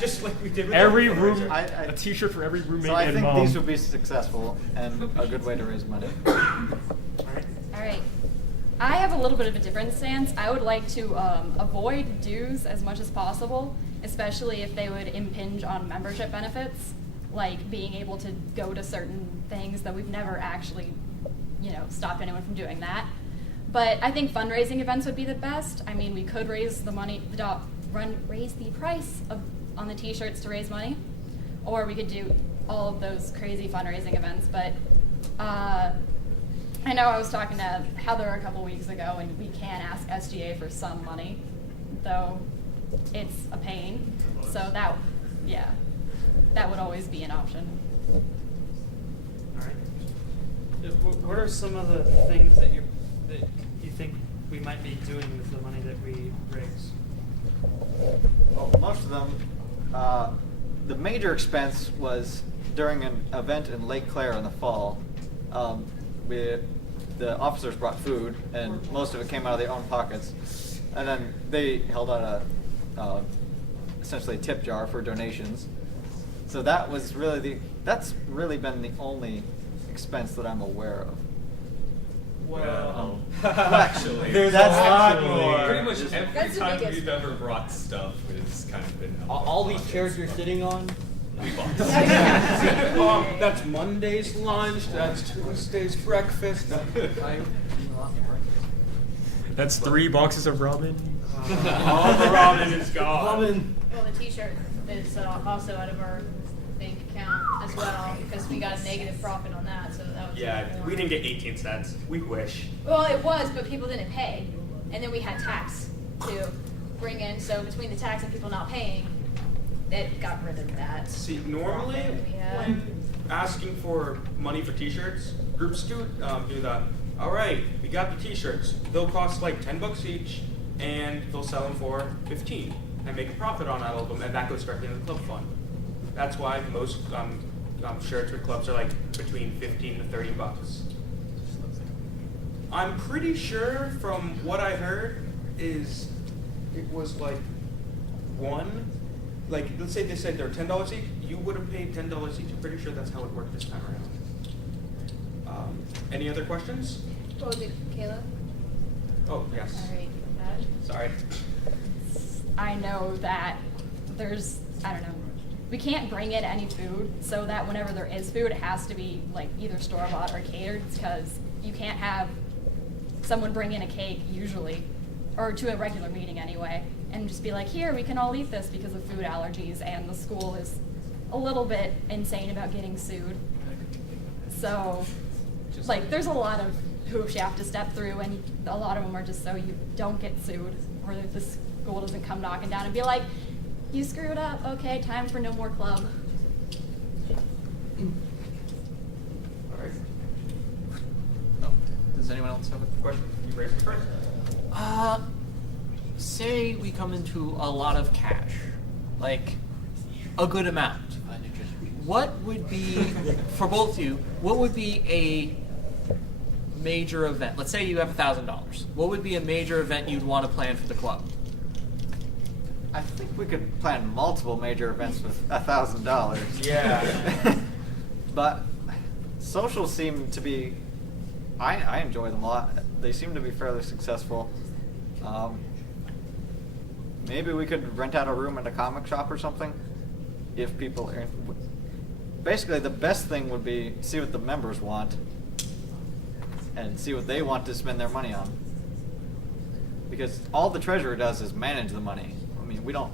Just like we did with Every the room, a t-shirt for every roommate So I and think mom. these would be successful and a good way to raise money. All right. I have a little bit of a different stance. I would like to avoid dues as much as possible, especially if they would impinge on membership benefits, like being able to go to certain things that we've never actually, stopped anyone from doing that. But I think fundraising events would be the best. I mean, we could raise the money, raise the price on the t-shirts to raise money, or we could do all of those crazy fundraising events. But I know I was talking to Heather a couple weeks ago, and we can ask SGA for some money, though it's a pain. So that would always be an option. All right. What are some of the things that you think we might be doing with the money that we raise? Well, most of them, the major expense was during an event in Lake Claire in the fall. The officers brought food, and most of it came out of their own pockets. And then they held out essentially a tip jar for donations. So that was that's really been the only expense that I'm aware of. Well, actually, there's a lot more. Pretty much every That's the time biggest we've ever brought stuff has kind of been All these chairs you're sitting on? we bought. That's Monday's lunch. That's Tuesday's breakfast. That's 3 boxes of ramen. All the ramen is gone. Well, the t-shirt is also out of our bank account as well, because we got a negative profit on that, so that was more. We didn't get 18 cents. We wish. Well, it was, but people didn't pay, and then we had tax to bring in. So between the tax and people not paying, it got rid of that. See, normally profit we had. when asking for money for t-shirts, groups do that. All right, we got the t-shirts. They'll cost like $10 each, and they'll sell them for 15 and make a profit on all of them, and that goes directly into the club fund. That's why most shirts with clubs are like between 15 to 30 bucks. I'm pretty sure from what I heard is it was like let's say they said they're $10 each, you would have paid $10 each. I'm pretty sure that's how it worked this time around. Any other questions? What was it, Kayla? Oh, yes. All right. Sorry. I know that we can't bring in any food, so that whenever there is food, it has to be like either store-bought or catered, because you can't have someone bring in a cake usually, or to a regular meeting anyway, and just be like, here, we can all eat this because of food allergies, and the school is a little bit insane about getting sued. So, there's a lot of hoops you have to step through, and a lot of them are just so you don't get sued, or the school doesn't come knocking down and be like, you screwed up, okay, time for no more club. All right. Does anyone else have a question? raise the price? Say we come into a lot of cash, like a good amount. What would be, for both of you, what would be a major event? Let's say you have $1,000. What would be a major event you'd want to plan for the club? I think we could plan multiple major events with $1,000. Yeah. But socials seem to be, I enjoy them a lot. They seem to be fairly successful. Maybe we could rent out a room at a comic shop or something. If people are, basically the best thing would be see what the members want and see what they want to spend their money on. Because all the treasurer does is manage the money. I mean, we don't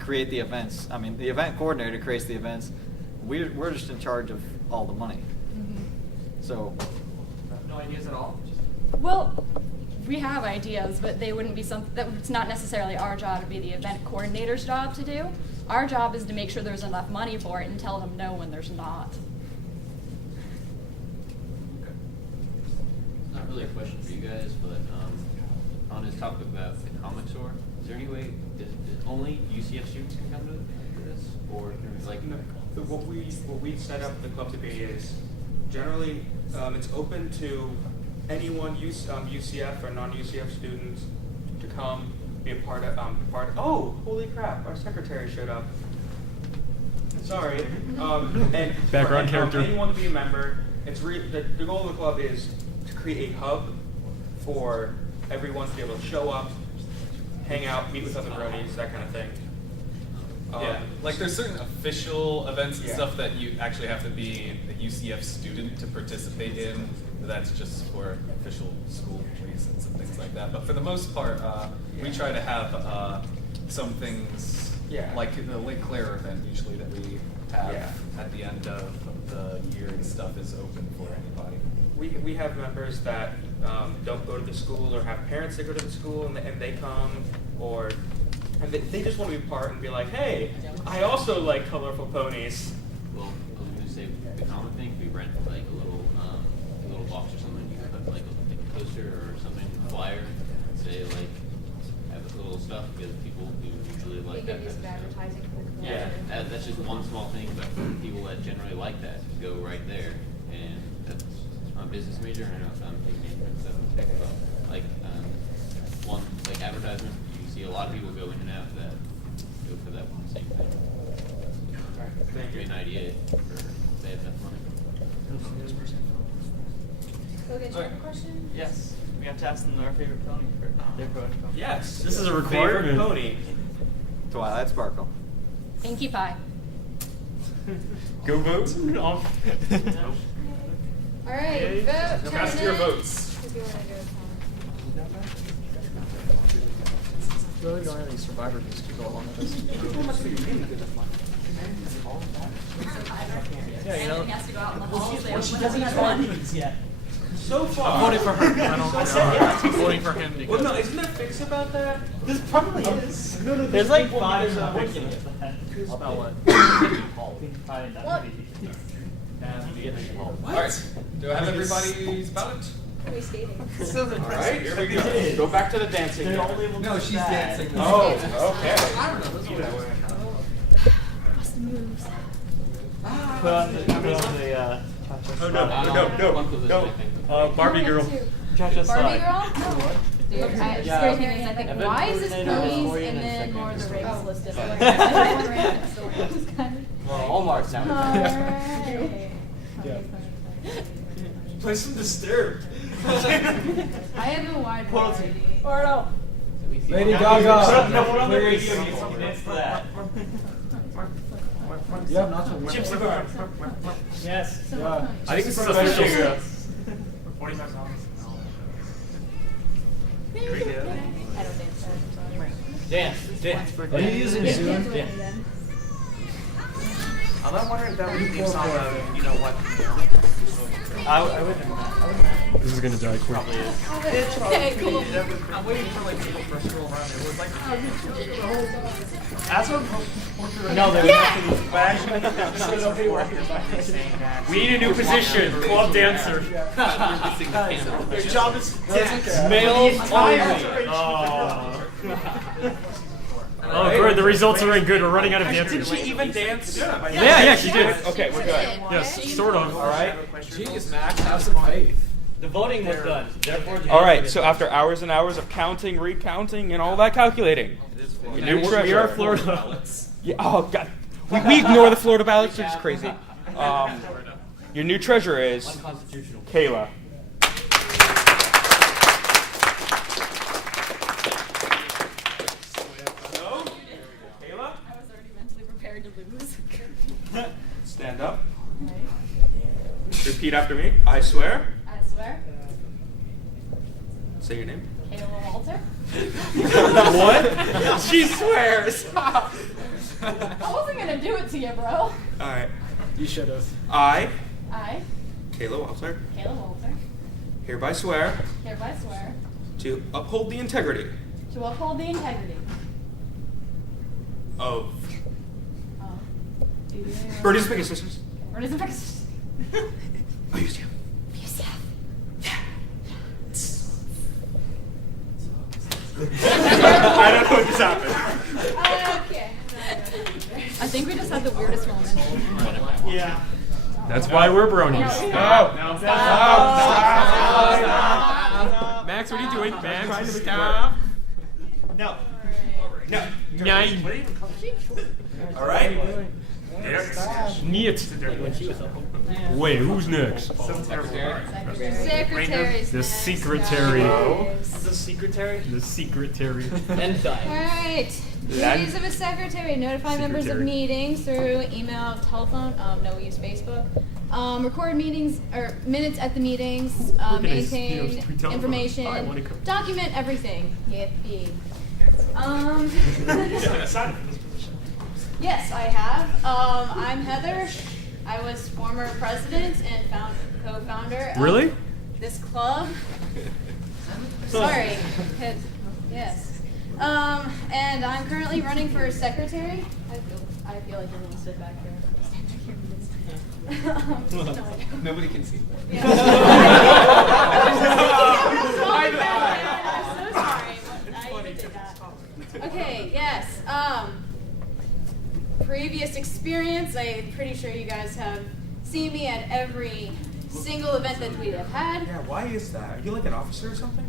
create the events. I mean, the event coordinator creates the events. We're just in charge of all the money. So, No ideas at all? Well, we have ideas, but they wouldn't be something that it's not necessarily our job to be the event coordinator's job to do. Our job is to make sure there's enough money for it and tell them no when there's not. It's not really a question for you guys, but on this topic about the comic store, is there any way that only UCF students can come to this, or can we, like? No, what we set up the club to be is generally it's open to anyone UCF or non-UCF students to come be a part of. Oh, holy crap! Our secretary showed up. Sorry. And Background character. Anyone to be a member. It's the goal of the club is to create a hub for everyone to be able to show up, hang out, meet with other Bronies, that kind of thing. Yeah, like there's certain official events and Yeah. stuff that you actually have to be a UCF student to participate in. That's just for official school reasons and things like that. But for the most part, we try to have some things, like the Lake Claire event usually that we have at the end of the year and stuff is open for anybody. We have members that don't go to the school or have parents that go to the school and they come, or and they just want to be part and be like, hey, I also like colorful ponies. Well, I was going to say the common thing, we rent like a little box or something. You can put like a poster or something, a flyer, say like have a little stuff because people who usually like that. Advertising for the club. Yeah, that's just one small thing, but people that generally like that go right there, and that's I'm a business major. I know I'm taking it, so like one like advertisement. You see a lot of people go in and out that go for that one same thing. Thank you. Give me an idea for they have enough money. Okay, do you have a question? Yes. We have to ask them their favorite pony. Their pony. Yes. This is a Favorite requirement. pony. Twilight Sparkle. Pinkie Pie. Go vote. All right, vote. Cast your votes. If you want to go. Really don't have any survivor news to go along with this. Yeah, you know. Has to go out in the hall. She doesn't have arguments yet. So far. I'm voting for her. I don't know. I'm voting for him because. Well, no, isn't there fix about that? This probably is. No, There's like five five ridiculous. About what? All right. Do I have everybody's ballot? Are we skating? All right, here we go. Go back to the dancing. No, she's dancing. Oh, okay. Lost the moves. Put on the Oh no. Barbie girl. Cha-cha Barbie slide. girl? No. Dude, Yeah. scary thing is I think, Event why is this coordinator, ponies historian, and then and more of the second rigs listed? historian. Like, everyone ran it, so it was kind of- Well, Hallmark's now. Alright. Play some Disturbed. I have a wide variety. Portal. Lady Put Gaga. up on the radio. You can dance to that. You have nacho. Gypsy bar. Yes. Yeah. I think this is official stuff. $45. I don't dance that, I'm sorry. Dance. Are you using Zoom? Then. I'm wondering if that would be the song of, you know what? I would. This is gonna die quick. Probably is. Okay, cool. I'm waiting for like the first roll run. It was like, That's what. No, they're Yeah. But actually, this is before saying that. We need a new position. Club dancer. Your job is Male only. Oh, good. The results are in good. We're running out of dancers. Did she even dance? Yeah, she did. Okay, we're good. Yes, sort of. All right. Jeez, Max, have some faith. The voting was done. Therefore, All right. So after hours and hours of counting, recounting, and all that calculating, your new We treasurer. are Florida. Yeah. Oh God. We ignore the Florida ballots. They're just crazy. Your new treasurer is Kayla. Stand up. Repeat after me. I swear. I swear. Say your name. Kayla Walter. What? She swears. I wasn't gonna do it to you, bro. All right. You should have. I, I, Kayla Walter, Kayla Walter, hereby swear hereby swear to uphold the integrity to uphold the integrity of of Bronies and Pegasisters Bronies and Pegasisters of UCF. UCF. I don't know what just happened. Okay. I think we just had the weirdest moment. Yeah. That's why we're bronies. No. Max, what are you doing? Max, stop. No. No. Nine. All right. Niet. Wait, who's next? Secretary's The next, secretary. guys. The secretary. The secretary. and done. Alright. Duties of a secretary. Notify members of Secretary. meetings through email, telephone. No, we use Facebook. Record meetings or minutes at the meetings. Maintain information. Document everything. Yippee. Yes, I have. I'm Heather. I was former president and co-founder of Really? this club. Sorry. Yes. And I'm currently running for secretary. I feel like you're going to sit back here. Nobody can see. Yeah. I'm so sorry. I did that. Okay, yes. Previous experience, I'm pretty sure you guys have seen me at every single event that we have had. Yeah. Why is that? Are you like an officer or something?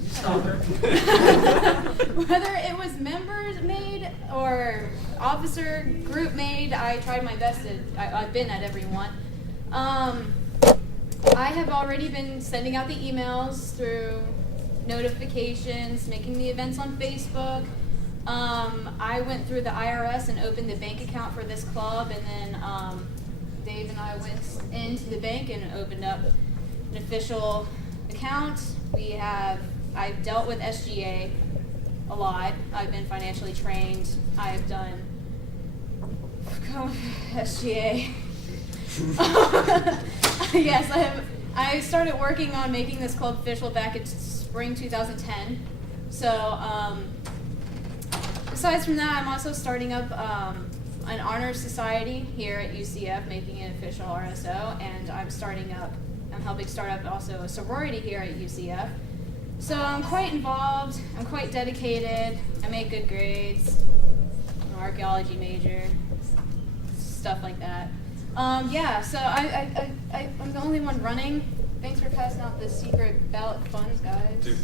Whether it was members made or officer group made, I tried my best. I've been at every one. I have already been sending out the emails through notifications, making the events on Facebook. I went through the IRS and opened the bank account for this club, and then Dave and I went into the bank and opened up an official account. I've dealt with SGA a lot. I've been financially trained. I've done SGA. Yes, I have. I started working on making this club official back in spring 2010. So, besides from that, I'm also starting up an honor society here at UCF, making it official RSO, and I'm helping start up also a sorority here at UCF. So I'm quite involved, I'm quite dedicated, I make good grades, I'm an archaeology major, stuff like that. Yeah, so I'm the only one running. Thanks for passing out the secret ballot funds, guys. Do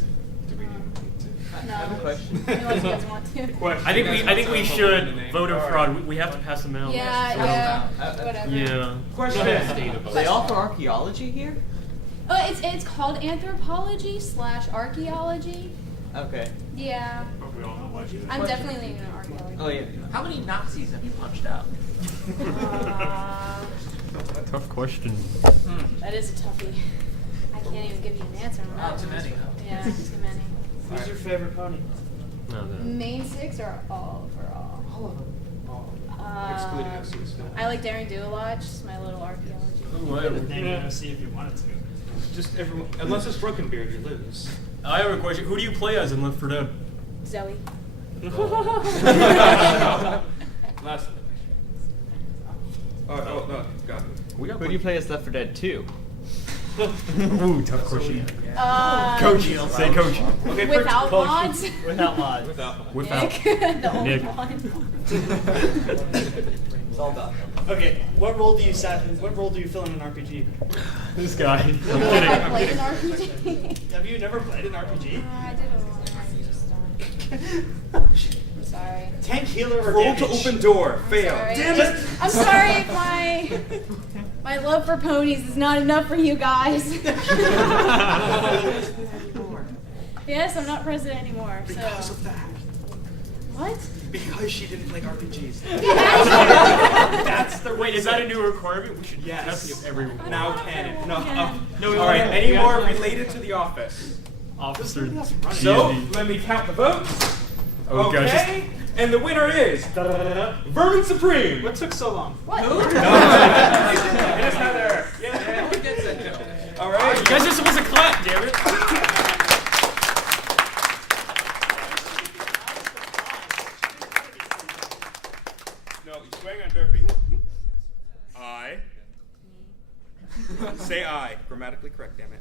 we need to? No. I have a question. Unless you guys want to. I think we should vote in fraud. We have to pass them out. Yeah, whatever. Yeah. Question. Do they offer archaeology here? It's called anthropology/archaeology. Okay. Yeah. I'm definitely leaning on archaeology. Oh yeah. How many Nazis have you punched out? Tough question. That is a toughie. I can't even give you an answer on that. Too one. many, huh? Yeah, too many. Who's your favorite pony? No. Main six or all for all? All of them. Excluding OC still. I like Daring Do a lot, just my little archaeology. Then you see if you wanted to. Just everyone, unless it's Drunken Beard, you lose. I have a question. Who do you play as in Left 4 Dead? Zoe. Last. Oh no, God. Who do you play as Left 4 Dead 2? Ooh, tough question. Coach. Say Coach. Okay, Without Coach. mods? Without mods. Without. Nick, the old Nick. mod. It's all done. Okay, what role do you fill in an RPG? This guy. I'm Have I kidding. played an RPG? Have you never played an RPG? I did a lot. I just don't. I'm sorry. Tank, healer, or Roll damage? to open door. Fail. Sorry. Damn it! I'm sorry if my love for ponies is not enough for you guys. Yes, I'm not president anymore. Because So. of that. What? Because she didn't play RPGs. That's the Wait, is that a new requirement? We should Yes. test everyone. Now canon. No. No, we All right. wanna- Any we more have to- related to the office? Officer. So GSD. let me count the votes. Oh, gosh. Okay. And the winner is Vermin Supreme. What took so long? What? It is Heather. Yeah. All right. You guys are supposed to clap, damn it. No, you're swaying on derpy. I. Say I. Grammatically correct, damn it.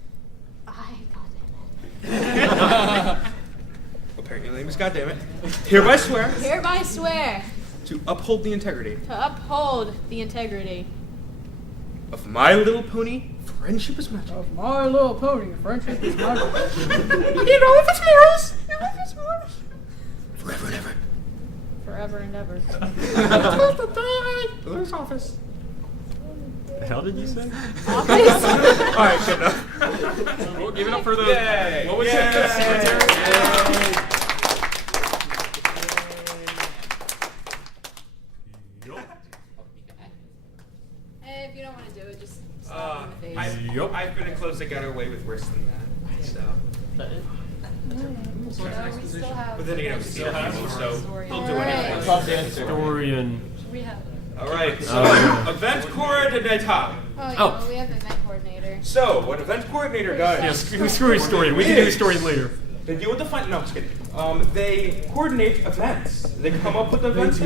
Apparently your name is goddammit. Hereby swear Hereby swear to uphold the integrity to uphold the integrity of My Little Pony, Friendship is Magic. of My Little Pony. Friendship is magic. You know if it's morals. Forever and ever. Forever and ever. There's office. The hell did you say? Office. All right, good enough. We'll give it up for the. Yay. What was Yay. it? The secretary? Hey, if you don't want to do it, just slap me in the face. I've been in close that got away with worse than that. So. No, we still have. But then again, it was Still have CW, so he'll do Alright. anything. Historian. We have. All right. So event coordinator. Oh, yeah, we have an event coordinator. So what event coordinator does? Yeah, screw historian. We can do historian later. They deal with the fun. No, I'm just kidding. They coordinate events. They come up with events.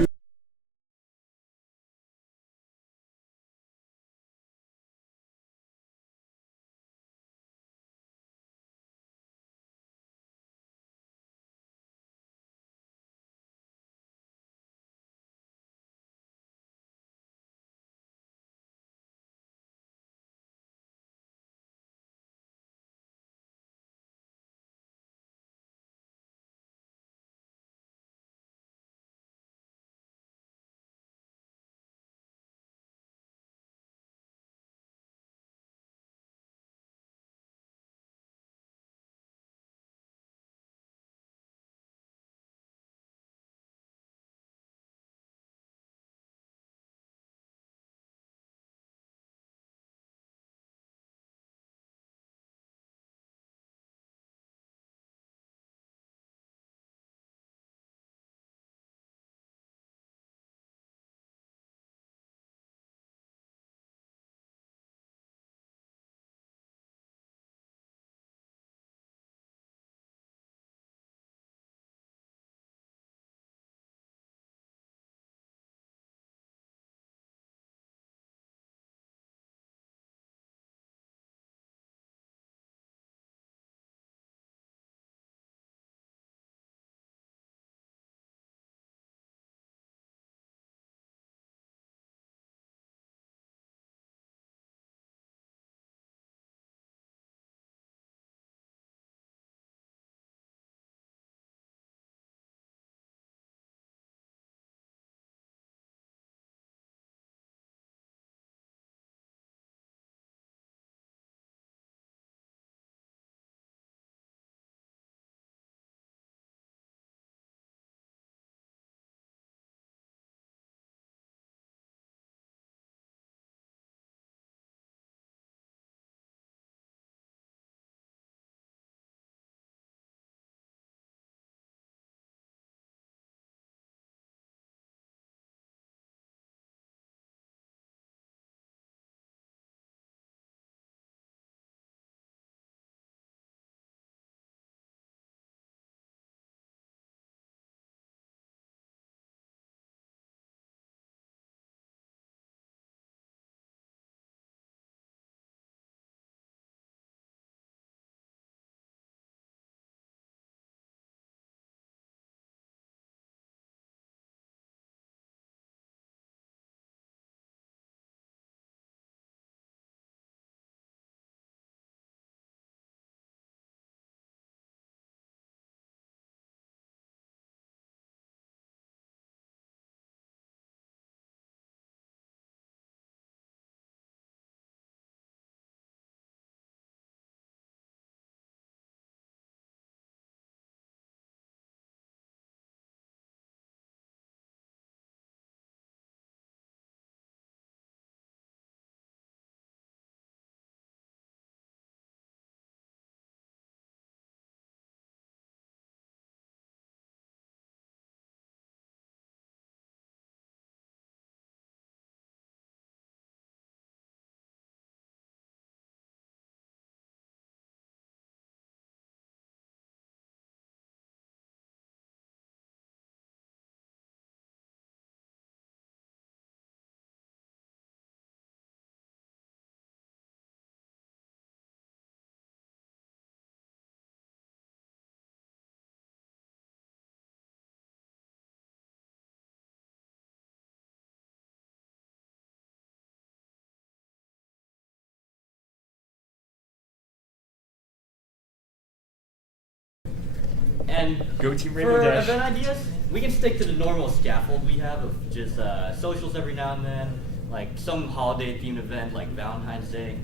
And Go Team for Rainbow Dash. event ideas, we can stick to the normal scaffold we have of just socials every now and then, like some holiday themed event like Valentine's Day.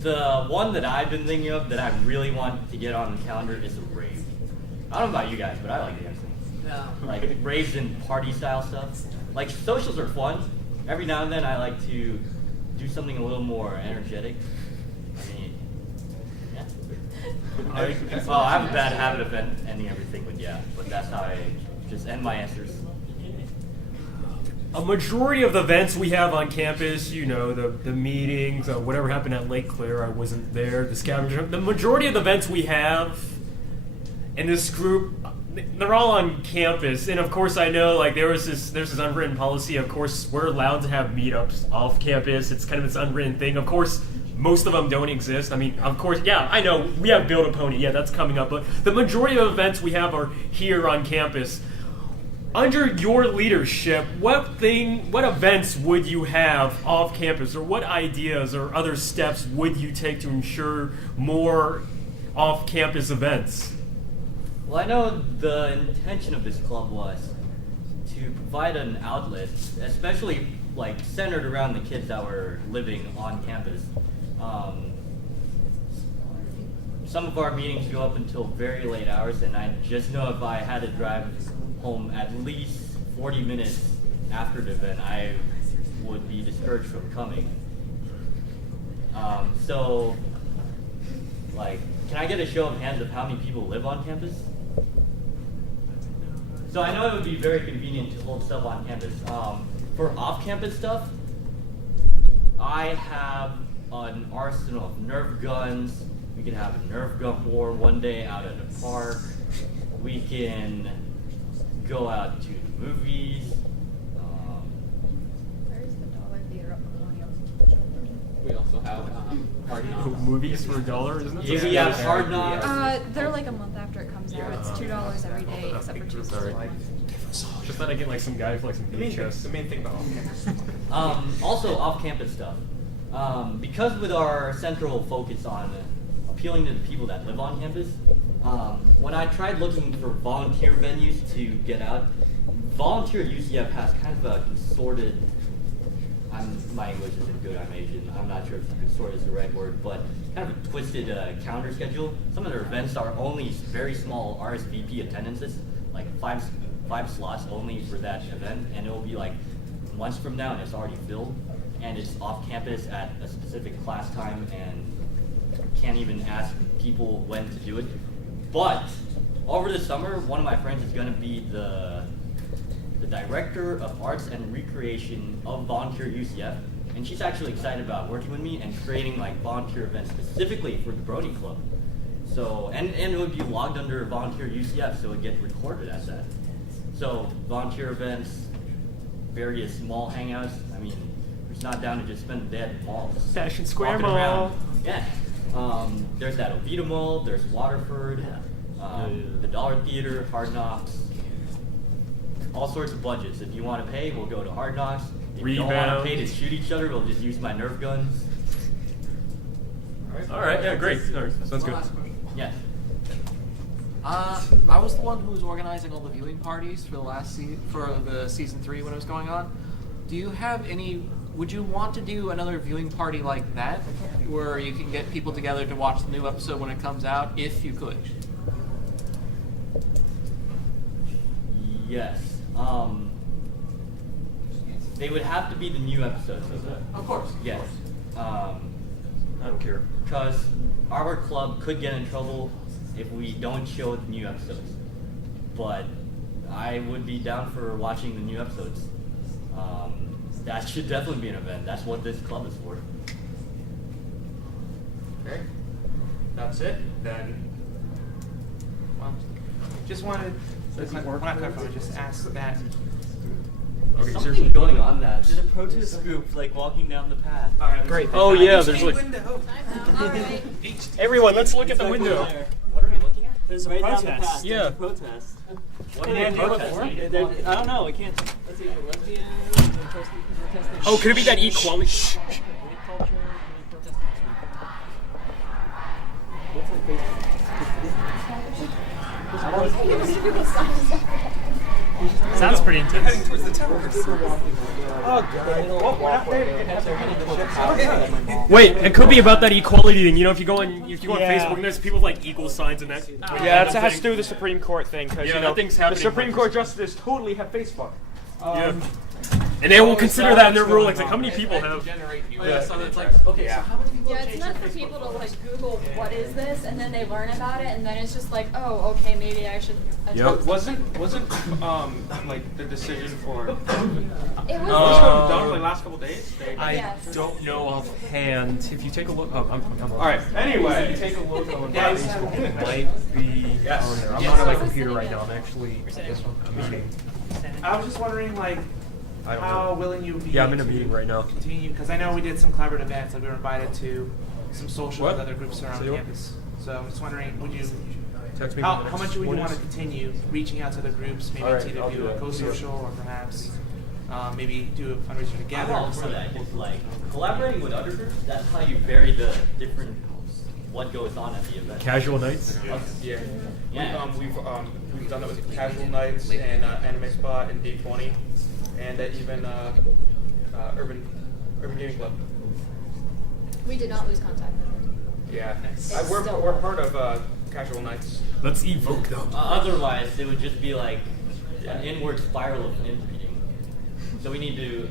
The one that I've been thinking of that I really want to get on the calendar is a rave. I don't know about you guys, but I like dancing. No. Like raves and party style stuff. Like socials are fun. Every now and then I like to do something a little more energetic. I mean, yeah. Well, I have a bad habit of ending everything with yeah, but that's how I just end my answers. A majority of the events we have on campus, you know, the meetings, whatever happened at Lake Claire, I wasn't there, the scavenger hunt. The majority of the events we have in this group, they're all on campus. And of course I know like there's this unwritten policy, of course we're allowed to have meetups off campus. It's kind of this unwritten thing. Of course, most of them don't exist. I mean, of course, yeah, I know, we have Build a Pony, yeah, that's coming up, but the majority of events we have are here on campus. Under your leadership, what events would you have off campus, or what ideas or other steps would you take to ensure more off-campus events? Well, I know the intention of this club was to provide an outlet, especially like centered around the kids that were living on campus. Some of our meetings go up until very late hours, and I just know if I had to drive home at least 40 minutes after the event, I would be discouraged from coming. So, like, can I get a show of hands of how many people live on campus? So I know it would be very convenient to hold stuff on campus. For off-campus stuff, I have an arsenal of Nerf guns. We can have a Nerf gun war one day out at the park. We can go out to the movies. Where's the dollar theater up Colonial? We also have Hard Knocks. Movies for $1, isn't it? Yeah, we have Hard Knocks. They're like a month after it comes out. It's $2 every day except for Tuesday. Sorry. Just thought I'd get like some guy with like some The main VHS. thing about off-campus. Also off-campus stuff. Because with our central focus on appealing to the people that live on campus, when I tried looking for volunteer venues to get out, Volunteer UCF has kind of a consorted, my English isn't good, I'm Asian, I'm not sure if consorted is the right word, but kind of a twisted calendar schedule. Some of their events are only very small RSVP attendances, like five slots only for that event, and it will be like months from now and it's already filled, and it's off campus at a specific class time and can't even ask people when to do it. But over the summer, one of my friends is going to be the director of arts and recreation of Volunteer UCF, and she's actually excited about working with me and creating like volunteer events specifically for the Brony Club. So and it would be logged under Volunteer UCF, so it would get recorded as that. So volunteer events, various mall hangouts. I mean, it's not down to just spend the day at the mall. Fashion Square walking Mall. around. Yeah. There's that Oviedo Mall, there's Waterford, the Dollar Theater, Hard Knocks, all sorts of budgets. If you want to pay, we'll go to Hard Knocks. If you don't want to pay to shoot each other, we'll just use my Nerf guns. All right, yeah, great. All right, sounds good. Yes. I was the one who was organizing all the viewing parties for the season 3 when it was going on. Do you have any? Would you want to do another viewing party like that, where you can get people together to watch the new episode when it comes out, if you could? Yes. They would have to be the new episodes. Of course. Yes. I don't care. Because our club could get in trouble if we don't show the new episodes. But I would be down for watching the new episodes. That should definitely be an event. That's what this club is for. Okay. That's it. Then. Well, just wanted to clarify, just ask that. Okay, something going on that. There's a protest group like walking down the path. Great. Oh yeah, there's like. Alright. Everyone, let's look at the window. What are we looking at? There's a Right down protest. the path. Yeah. There's a protest. What are they protesting? I don't know. We can't. Let's see. Lesbian. Oh, could it be that equality? What's on Facebook? pretty You're intense. heading towards the towers. Oh, well, we're not there yet. Wait, it could be about that equality thing. You know, if you go on Yeah. Facebook and there's people with like equal signs and that. Yeah, that has to do with the Supreme Court thing, because Yeah, you know that thing's the happening. Supreme Court justices totally have Facebook. Yeah. And they will consider that in their rulings. Like, how many people have? So it's like, okay, so how many people Yeah, have it's changed meant their for Facebook people to photos? like Google what is this, and then they learn about it, and then it's just like, oh, okay, maybe I should. But wasn't like the decision for It was. done for the last couple days? I don't know offhand. If you take a look, I'm all right. Anyway, if you take a look on Yes. Facebook, it might be on there. I'm not on my computer right now. I'm actually a meeting. I was just wondering, like, I don't how know. willing you would be. Yeah, I'm in a to meeting right now. Continue, because I know we did some collaborative events. Like we were invited to some social What? with other groups around Say what? campus. So I'm just wondering, would you? Text me How when the much next would you one want is. to continue reaching out to other groups? Maybe All right, to either I'll do do a that. co-social or perhaps maybe do a fundraiser together. I'm all for that. Just like collaborating with other groups. That's how you vary the different what goes on at the event. Casual nights. Yeah. Yeah. We've done it with Casual Nights and Anime Spot and D20, and even Urban Gaming Club. We did not lose contact. Yeah. It's We're still part of Casual Nights. Let's evoke them. Otherwise, it would just be like an inward spiral of inbreeding. So we need to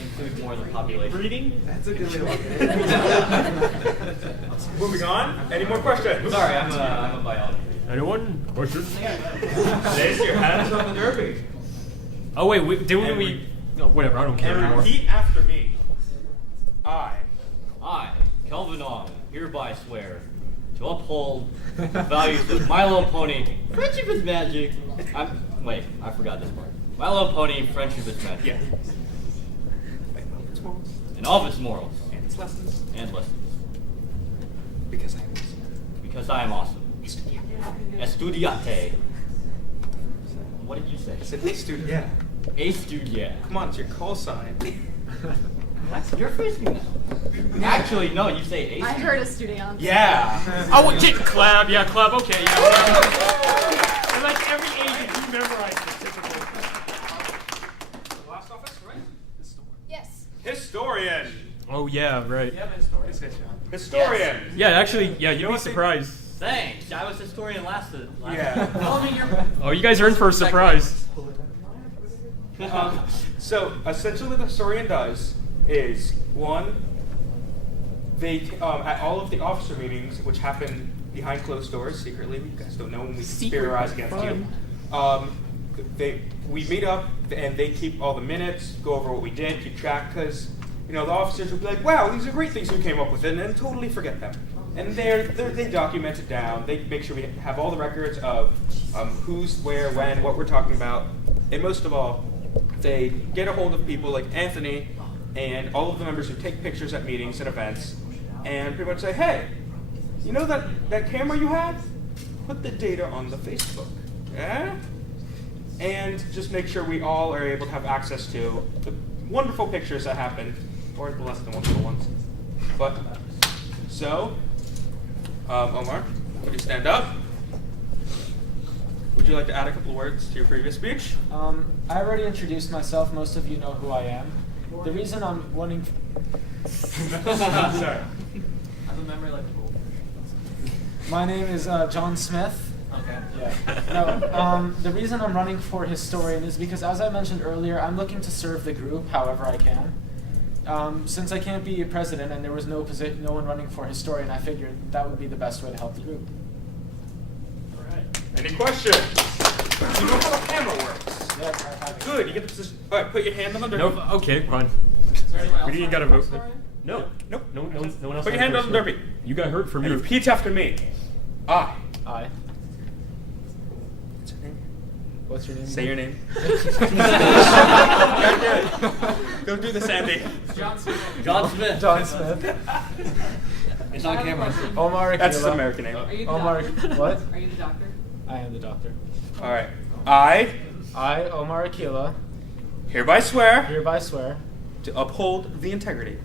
include more of the population. Breeding? That's a good way to look at it. Moving on. Any more questions? Sorry, I'm a biologist. Anyone? Questions? Place your hands on the derby. Oh wait, didn't we? No, whatever. I don't care And anymore. repeat after me. I, Kelvin Ong, hereby swear to uphold the values of My Little Pony, friendship is magic. Wait, I forgot this part. My Little Pony, friendship is magic. Yeah. And all of its morals. And its lessons. And lessons. Because I am awesome. Because I am awesome. Estudiante. What did you say? I said, hey, student. Yeah. A studia. Come on, it's your call sign. You're facing now. Actually, no, you say A I studia. heard a studio. Yeah. Oh, get Clab. Yeah, Clab. Okay. Yeah. And like every agent, you memorize this typically. Last office, right? Yes. Historian. Oh yeah, right. Historian. Yeah, actually, yeah. You'd be surprised. Thanks. I was historian last. Yeah. Oh, you guys are in for a surprise. So essentially, what the historian does is one. They at all of the officer meetings, which happen behind closed doors secretly. You guys don't know when we conspiratorize against you. We meet up and they keep all the minutes, go over what we did, keep track, because the officers will be like, "Wow, these are great things we came up with," and then totally forget them. And they document it down. They make sure we have all the records of who's where, when, what we're talking about, and most of all, they get a hold of people like Anthony and all of the members who take pictures at meetings and events, and pretty much say, "Hey, you know that camera you had? Put the data on the Facebook, yeah?" And just make sure we all are able to have access to the wonderful pictures that happen, or the less than wonderful ones. But so, Omar, would you stand up? Would you like to add a couple of words to your previous speech? I already introduced myself. Most of you know who I am. The reason I'm wanting... Sorry. I have a memory like a rule. My name is John Smith. Okay. Yeah. No, the reason I'm running for historian is because, as I mentioned earlier, I'm looking to serve the group however I can. Since I can't be president and there was no one running for historian, I figured that would be the best way to help the group. All right. Any questions? You know how a camera works. Yes, I have it. Good. You get the position. All right. Put your hand on the Nope. derby. Okay, fine. We didn't gotta vote. No. Nope. No one else. Put your hand on the derby. You got hurt for me. And repeat after me. I. What's your name? Say your name. Don't do this, Andy. John Smith. John Smith. It's on camera. Omar Akila. That's his American name. Are you the Omar, doctor? what? Are you the doctor? I am the doctor. All right. I Omar Akila, hereby swear to uphold the integrity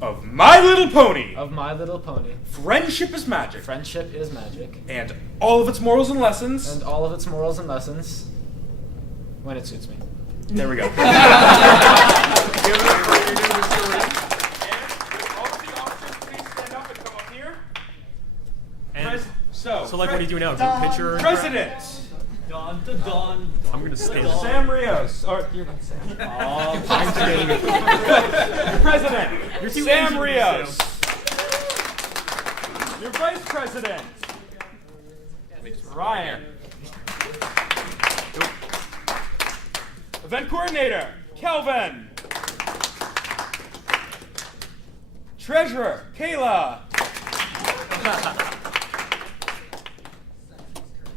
of My Little Pony. Of My Little Pony. Friendship is magic. Friendship is magic. And all of its morals and lessons. And all of its morals and lessons. When it suits me. There we go. Give it up for your new historian. And all of the officers, please stand up and come up here. And so like, what do you do now? Do a picture? President. Don, da, don. I'm gonna stand up. Sam Rios. Or you're not Sam. I'm standing. Your president. You're too Sam Asian to be Rios. Sam. Your vice president. Ryan. Event coordinator, Kelvin. Treasurer, Kayla.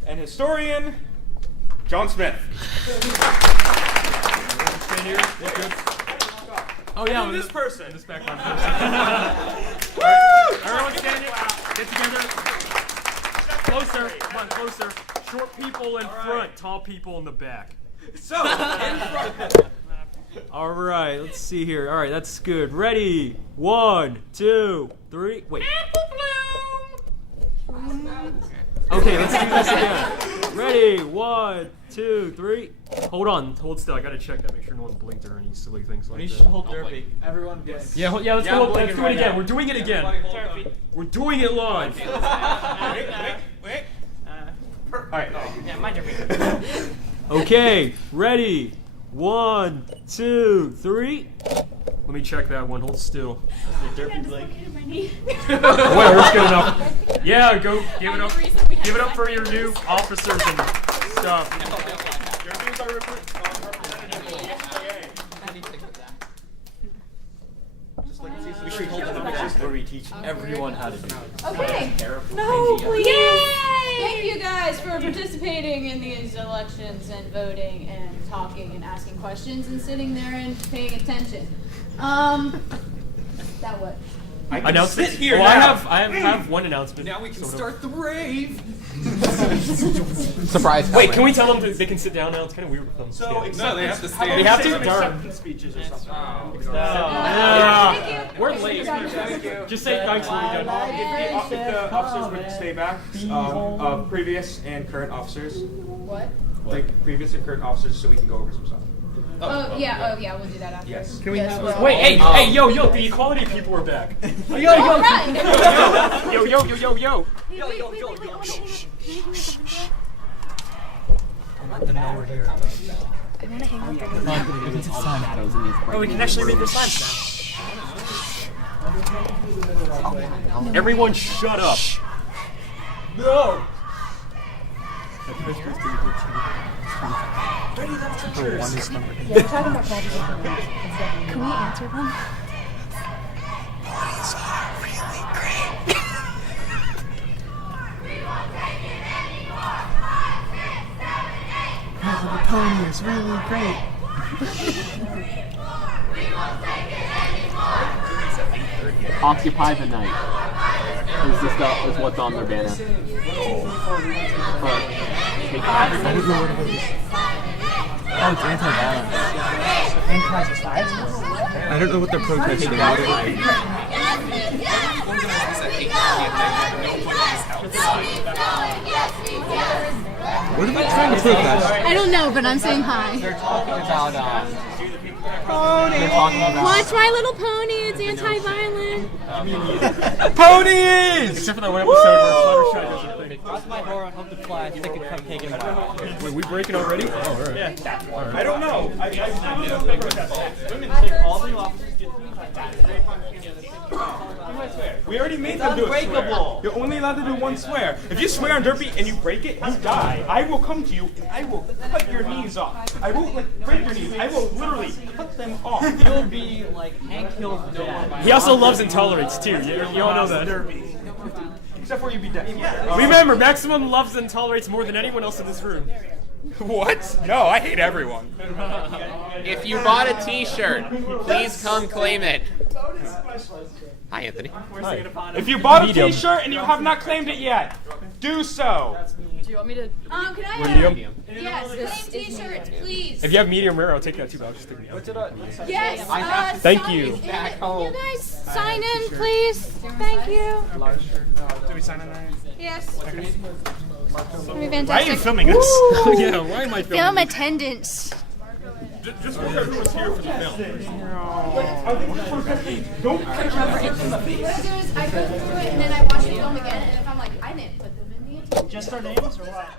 And historian, John Smith. Oh yeah, and this person. This background person. Woo! Everyone stand it. Get together. Closer. Come on, closer. Short people in front, tall people in the back. So, in front. All right, let's see here. All right, that's good. Ready? 1, 2, 3. Wait. Okay, let's do this again. Ready? 1, 2, 3. Hold on. Hold still. I gotta check that. Make sure no one blinked or any silly things like that. You should hold Derpy. Everyone blink. Yeah, let's do it again. We're doing it again. We're doing it live. Wait. All right. Yeah, my turn. Okay, ready? 1, 2, 3. Let me check that one. Hold still. Whatever, Whatever, it's good enough. Yeah, go give it up. Give it up for your new officers and stuff. Your dues are represented. Where we teach everyone how to do it. Okay. No, please. Yay! Thank you guys for participating in these elections and voting and talking and asking questions and sitting there and paying attention. Now what? I can Announcement? sit here well, now. I have one announcement. Now we can start the rave. Surprise. Wait, can we tell them they can sit down now? It's kind of weird with them. So, no, they have to stay. They have to? Acceptance speeches or something. Thank you. We're late. Just say thanks when we're done. If the officers would stay back, previous and current officers. What? Like previous and current officers, so we can go over some stuff. Oh yeah, we'll do that after. Yes. Can we have a... Wait, hey, yo, the equality people are back. Yo. Let them know we're here. I want to hang out there. Oh, we can actually read the signs now. Everyone shut up. No. They're talking about bodies. Can we answer them? Bronies are really great. The pony is really great. Occupy the night is what's on their banner. I don't know what it is. Oh, it's anti-violence. I don't know what they're protesting. What are we trying to protest? I don't know, but I'm saying hi. They're talking about Watch My Little Pony. It's anti-violent. Ponies! Except for that one episode where Fluttershy does the thing. cross my door and hope to fly. Stick a cupcake in my mouth. Wait, we breaking already? Oh, all right. Yeah. All right. I don't know. I don't know the protest. Women take all the officers, get We already made them do a swear. You're only allowed to do one swear. If you swear on Derpy and you break it, you die. I will come to you and I will cut your knees off. I won't break your knees. I will literally cut them off. You'll be like Hank Hill's dad. He also loves and tolerates too. You all know that. Except for you be dead. Remember, Maximum loves and tolerates more than anyone else in this room. What? No, I hate everyone. If you bought a T-shirt, please come claim it. Hi, Anthony. If you bought a T-shirt and you have not claimed it yet, do so. you want me to? Can I? Medium? Yes, plain T-shirts, please. If you have medium rare, I'll take that too, but I'll just take medium. Yes. Thank you. Can you guys sign in, please? Thank you. Do we sign in there? Yes. Okay. That'd be Why are fantastic. you filming us? Oh, yeah, why am I filming? Film attendance. Just remember who was here for the film. What I do is I go through it and then I watch the film again, and if I'm like, I didn't put them in the attendance. Just our names or what?